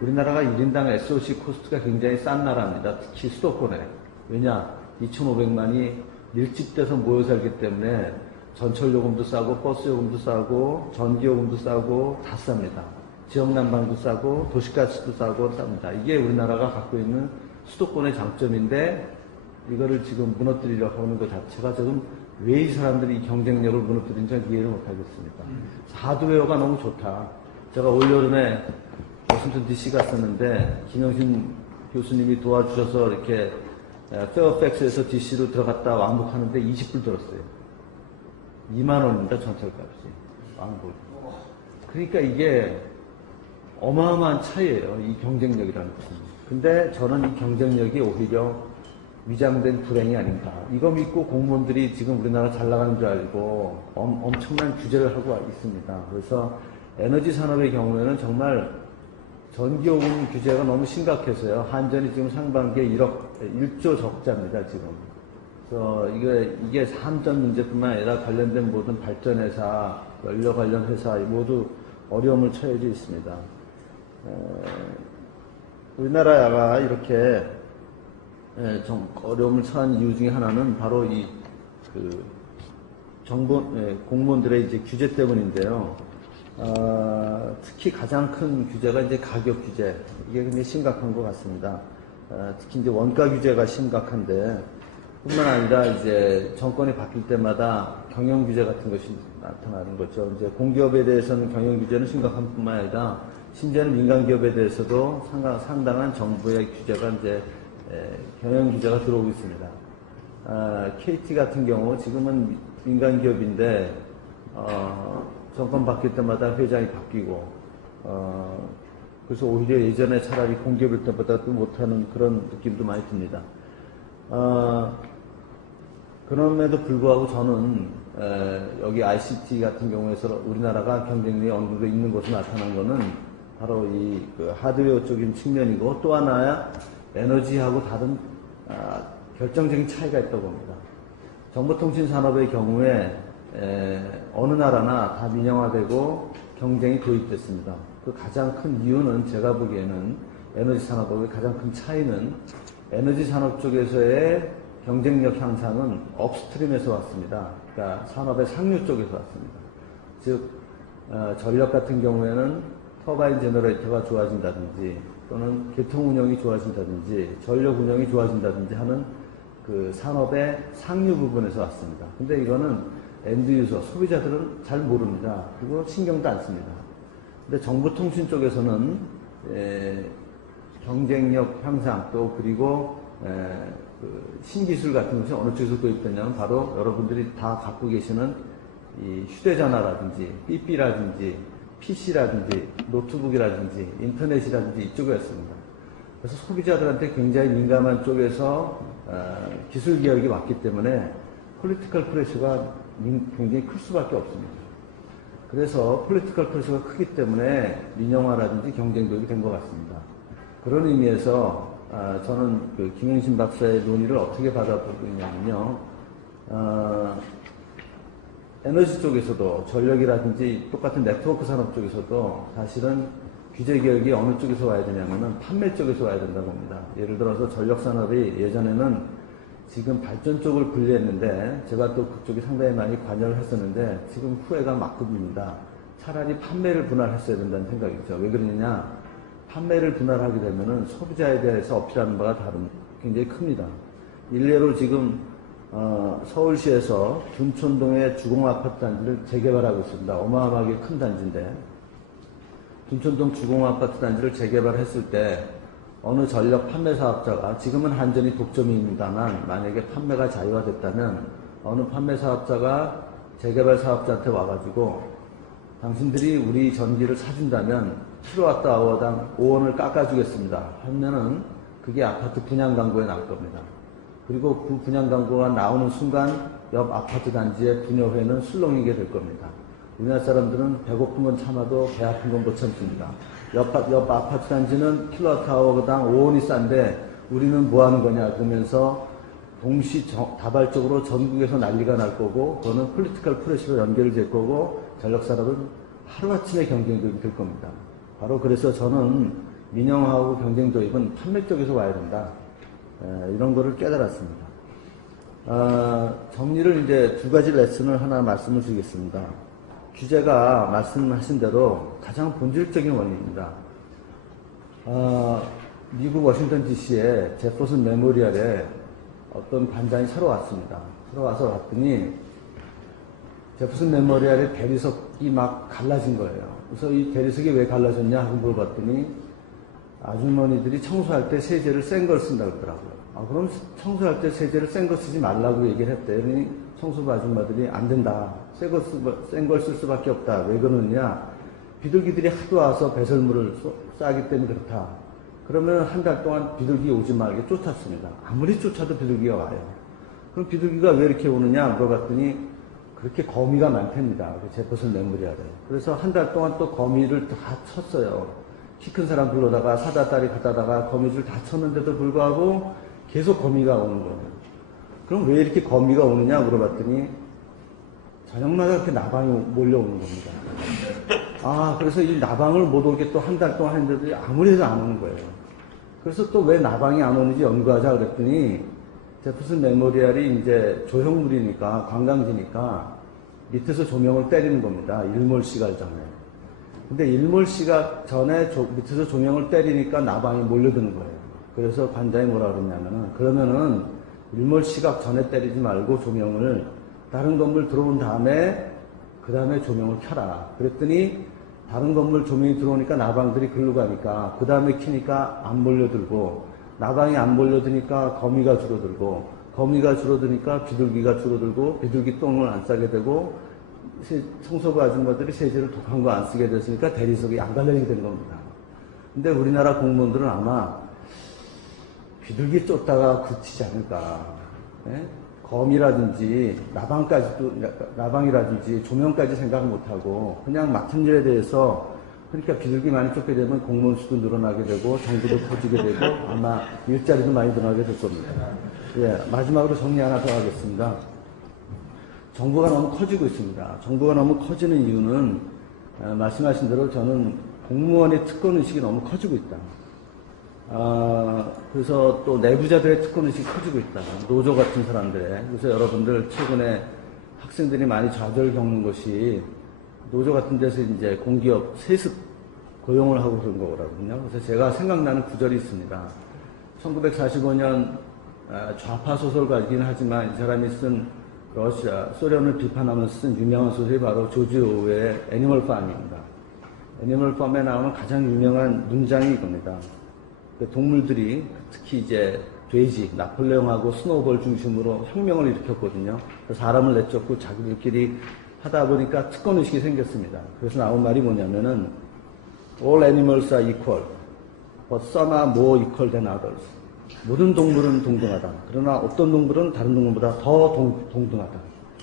우리나라가 1인당 SOC 코스트가 굉장히 싼 나라입니다. 특히 수도권에. 왜냐? 2,500만이 밀집돼서 모여 살기 때문에 전철요금도 싸고 버스요금도 싸고 전기요금도 싸고 다 쌉니다. 지역난방도 싸고 도시가스도 싸고 쌉니다. 이게 우리나라가 갖고 있는 수도권의 장점인데 이거를 지금 무너뜨리려고 하는 것 자체가 지금 왜 이 사람들이 이 경쟁력을 무너뜨리는지 이해를 못하겠습니다. 하드웨어가 너무 좋다. 제가 올여름에 워싱턴 DC 갔었는데 김영신 교수님이 도와주셔서 이렇게 페어팩스에서 DC로 들어갔다 왕복하는데 20불 들었어요. 2만원입니다, 전철값이. 왕복. 그러니까 이게 어마어마한 차이예요, 이 경쟁력이라는 것은. 근데 저는 이 경쟁력이 오히려 위장된 불행이 아닌가. 이거 믿고 공무원들이 지금 우리나라 잘 나가는 줄 알고 엄청난 규제를 하고 있습니다. 그래서 에너지 산업의 경우에는 정말 전기요금 규제가 너무 심각해서요. 한전이 지금 상반기에 1조 적자입니다, 지금. 그래서 이게 한전 문제뿐만 아니라 관련된 모든 발전회사, 연료 관련 회사 모두 어려움을 처해져 있습니다. 우리나라가 이렇게 좀 어려움을 처한 이유 중에 하나는 바로 공무원들의 이제 규제 때문인데요. 특히 가장 큰 규제가 이제 가격 규제. 이게 굉장히 심각한 것 같습니다. 특히 이제 원가 규제가 심각한데, 뿐만 아니라 이제 정권이 바뀔 때마다 경영 규제 같은 것이 나타나는 거죠. 이제 공기업에 대해서는 경영 규제는 심각한 뿐만 아니라, 심지어는 민간 기업에 대해서도 상당한 정부의 규제가 이제 경영 규제가 들어오고 있습니다. KT 같은 경우 지금은 민간 기업인데 정권 바뀔 때마다 회장이 바뀌고 그래서 오히려 예전에 차라리 공기업일 때보다도 못하는 그런 느낌도 많이 듭니다. 그럼에도 불구하고 저는 여기 ICT 같은 경우에서 우리나라가 경쟁력이 어느 정도 있는 것으로 나타난 것은 바로 이 하드웨어 쪽인 측면이고, 또 하나야 에너지하고 다른 결정적인 차이가 있다고 봅니다. 정보통신산업의 경우에 어느 나라나 다 민영화되고 경쟁이 도입됐습니다. 그 가장 큰 이유는 제가 보기에는 에너지 산업의 가장 큰 차이는 에너지 산업 쪽에서의 경쟁력 향상은 업스트림에서 왔습니다. 그러니까 산업의 상류 쪽에서 왔습니다. 즉 전력 같은 경우에는 터바인 제너레이터가 좋아진다든지 또는 교통 운영이 좋아진다든지 전력 운영이 좋아진다든지 하는 그 산업의 상류 부분에서 왔습니다. 근데 이거는 엔드 유저, 소비자들은 잘 모릅니다. 그리고 신경도 안 씁니다. 근데 정보통신 쪽에서는 경쟁력 향상 또 그리고 그 신기술 같은 것이 어느 쪽에서 도입됐냐면 바로 여러분들이 다 갖고 계시는 이 휴대전화라든지 삐삐라든지 PC라든지 노트북이라든지 인터넷이라든지 이쪽이었습니다. 그래서 소비자들한테 굉장히 민감한 쪽에서 기술 개혁이 왔기 때문에 폴리티컬 프레셔가 굉장히 클 수밖에 없습니다. 그래서 폴리티컬 프레셔가 크기 때문에 민영화라든지 경쟁력이 된 것 같습니다. 그런 의미에서 저는 그 김영신 박사의 논의를 어떻게 받아보고 있냐면요. 에너지 쪽에서도 전력이라든지 똑같은 네트워크 산업 쪽에서도 사실은 규제 개혁이 어느 쪽에서 와야 되냐면은 판매 쪽에서 와야 된다고 봅니다. 예를 들어서 전력산업이 예전에는 지금 발전 쪽을 분리했는데 제가 또 그쪽에 상당히 많이 관여를 했었는데 지금 후회가 막급입니다. 차라리 판매를 분할했어야 된다는 생각이죠. 왜 그러느냐? 판매를 분할하게 되면은 소비자에 대해서 어필하는 바가 굉장히 큽니다. 일례로 지금 서울시에서 둔촌동의 주공아파트 단지를 재개발하고 있습니다. 어마어마하게 큰 단지인데 둔촌동 주공아파트 단지를 재개발했을 때 어느 전력 판매 사업자가 지금은 한전이 독점입니다만 만약에 판매가 자유화됐다면 어느 판매 사업자가 재개발 사업자한테 와가지고 당신들이 우리 전기를 사준다면 킬로와트아워당 5원을 깎아주겠습니다 하면은 그게 아파트 분양 광고에 나올 겁니다. 그리고 그 분양 광고가 나오는 순간 옆 아파트 단지의 분여회는 술렁이게 될 겁니다. 우리나라 사람들은 배고픈 건 참아도 배 아픈 건 못 참습니다. 옆 아파트 단지는 킬로와트아워당 5원이 싼데 우리는 뭐 하는 거냐 그러면서 다발적으로 전국에서 난리가 날 거고 그거는 폴리티컬 프레시로 연결이 될 거고 전력산업은 하루아침에 경쟁도입이 될 겁니다. 바로 그래서 저는 민영화하고 경쟁도입은 판매 쪽에서 와야 된다. 이런 거를 깨달았습니다. 정리를 이제 두 가지 레슨을 하나 말씀을 드리겠습니다. 규제가 말씀하신 대로 가장 본질적인 원인입니다. 미국 워싱턴 DC에 제퍼슨 메모리얼에 어떤 관장이 새로 왔습니다. 새로 와서 봤더니 제퍼슨 메모리얼의 대리석이 막 갈라진 거예요. 그래서 이 대리석이 왜 갈라졌냐 하고 물어봤더니 아주머니들이 청소할 때 세제를 센 걸 쓴다고 그러더라고요. 그럼 청소할 때 세제를 센 거 쓰지 말라고 얘기를 했더니 청소부 아줌마들이 안 된다. 센 걸 쓸 수밖에 없다. 왜 그러느냐? 비둘기들이 하도 와서 배설물을 싸기 때문에 그렇다. 그러면 한 달 동안 비둘기 오지 말게 쫓았습니다. 아무리 쫓아도 비둘기가 와요. 그럼 비둘기가 왜 이렇게 오느냐 물어봤더니 그렇게 거미가 많답니다. 제퍼슨 메모리얼에. 그래서 한 달 동안 또 거미를 다 쳤어요. 키 큰 사람 불러다가 사다다리 갖다다가 거미줄 다 쳤는데도 불구하고 계속 거미가 오는 거예요. 그럼 왜 이렇게 거미가 오느냐 물어봤더니 저녁마다 그렇게 나방이 몰려오는 겁니다. 그래서 이 나방을 못 오게 또 한 달 동안 했는데도 아무리 해도 안 오는 거예요. 그래서 또 왜 나방이 안 오는지 연구하자 그랬더니 제퍼슨 메모리얼이 이제 조형물이니까 관광지니까 밑에서 조명을 때리는 겁니다. 일몰 시각 전에. 근데 일몰 시각 전에 밑에서 조명을 때리니까 나방이 몰려드는 거예요. 그래서 관장이 뭐라 그러냐면은 그러면은 일몰 시각 전에 때리지 말고 조명을 다른 건물 들어온 다음에 그 다음에 조명을 켜라. 그랬더니 다른 건물 조명이 들어오니까 나방들이 글로 가니까 그 다음에 켜니까 안 몰려들고 나방이 안 몰려드니까 거미가 줄어들고 거미가 줄어드니까 비둘기가 줄어들고 비둘기 똥을 안 싸게 되고 청소부 아줌마들이 세제를 독한 거 안 쓰게 됐으니까 대리석이 안 갈라지게 된 겁니다. 근데 우리나라 공무원들은 아마 비둘기 쫓다가 그치지 않을까. 예? 거미라든지 나방이라든지 조명까지 생각 못하고 그냥 맡은 일에 대해서 그러니까 비둘기 많이 쫓게 되면 공무원 수도 늘어나게 되고 정부도 커지게 되고 아마 일자리도 많이 늘어나게 될 겁니다. 예, 마지막으로 정리 하나 더 하겠습니다. 정부가 너무 커지고 있습니다. 정부가 너무 커지는 이유는 말씀하신 대로 저는 공무원의 특권의식이 너무 커지고 있다. 그래서 또 내부자들의 특권의식이 커지고 있다. 노조 같은 사람들의. 그래서 여러분들 최근에 학생들이 많이 좌절을 겪는 것이 노조 같은 데서 이제 공기업 세습 고용을 하고 그런 거거든요. 그래서 제가 생각나는 구절이 있습니다. 1945년 좌파 소설가이긴 하지만 이 사람이 쓴 러시아, 소련을 비판하면서 쓴 유명한 소설이 바로 조지 오웰의 애니멀 팜입니다. 애니멀 팜에 나오는 가장 유명한 문장이 이겁니다. 동물들이 특히 이제 돼지, 나폴레옹하고 스노우볼 중심으로 혁명을 일으켰거든요. 사람을 내쫓고 자기들끼리 하다 보니까 특권의식이 생겼습니다. 그래서 나온 말이 뭐냐면은 All animals are equal, but some are more equal than others. 모든 동물은 동등하다. 그러나 어떤 동물은 다른 동물보다 더 동등하다.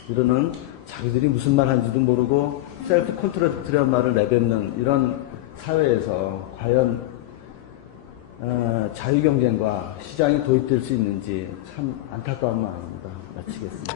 이러는 자기들이 무슨 말 하는지도 모르고 셀프 컨트롤트리한 말을 내뱉는 이런 사회에서 과연 자유경쟁과 시장이 도입될 수 있는지 참 안타까운 마음입니다. 마치겠습니다.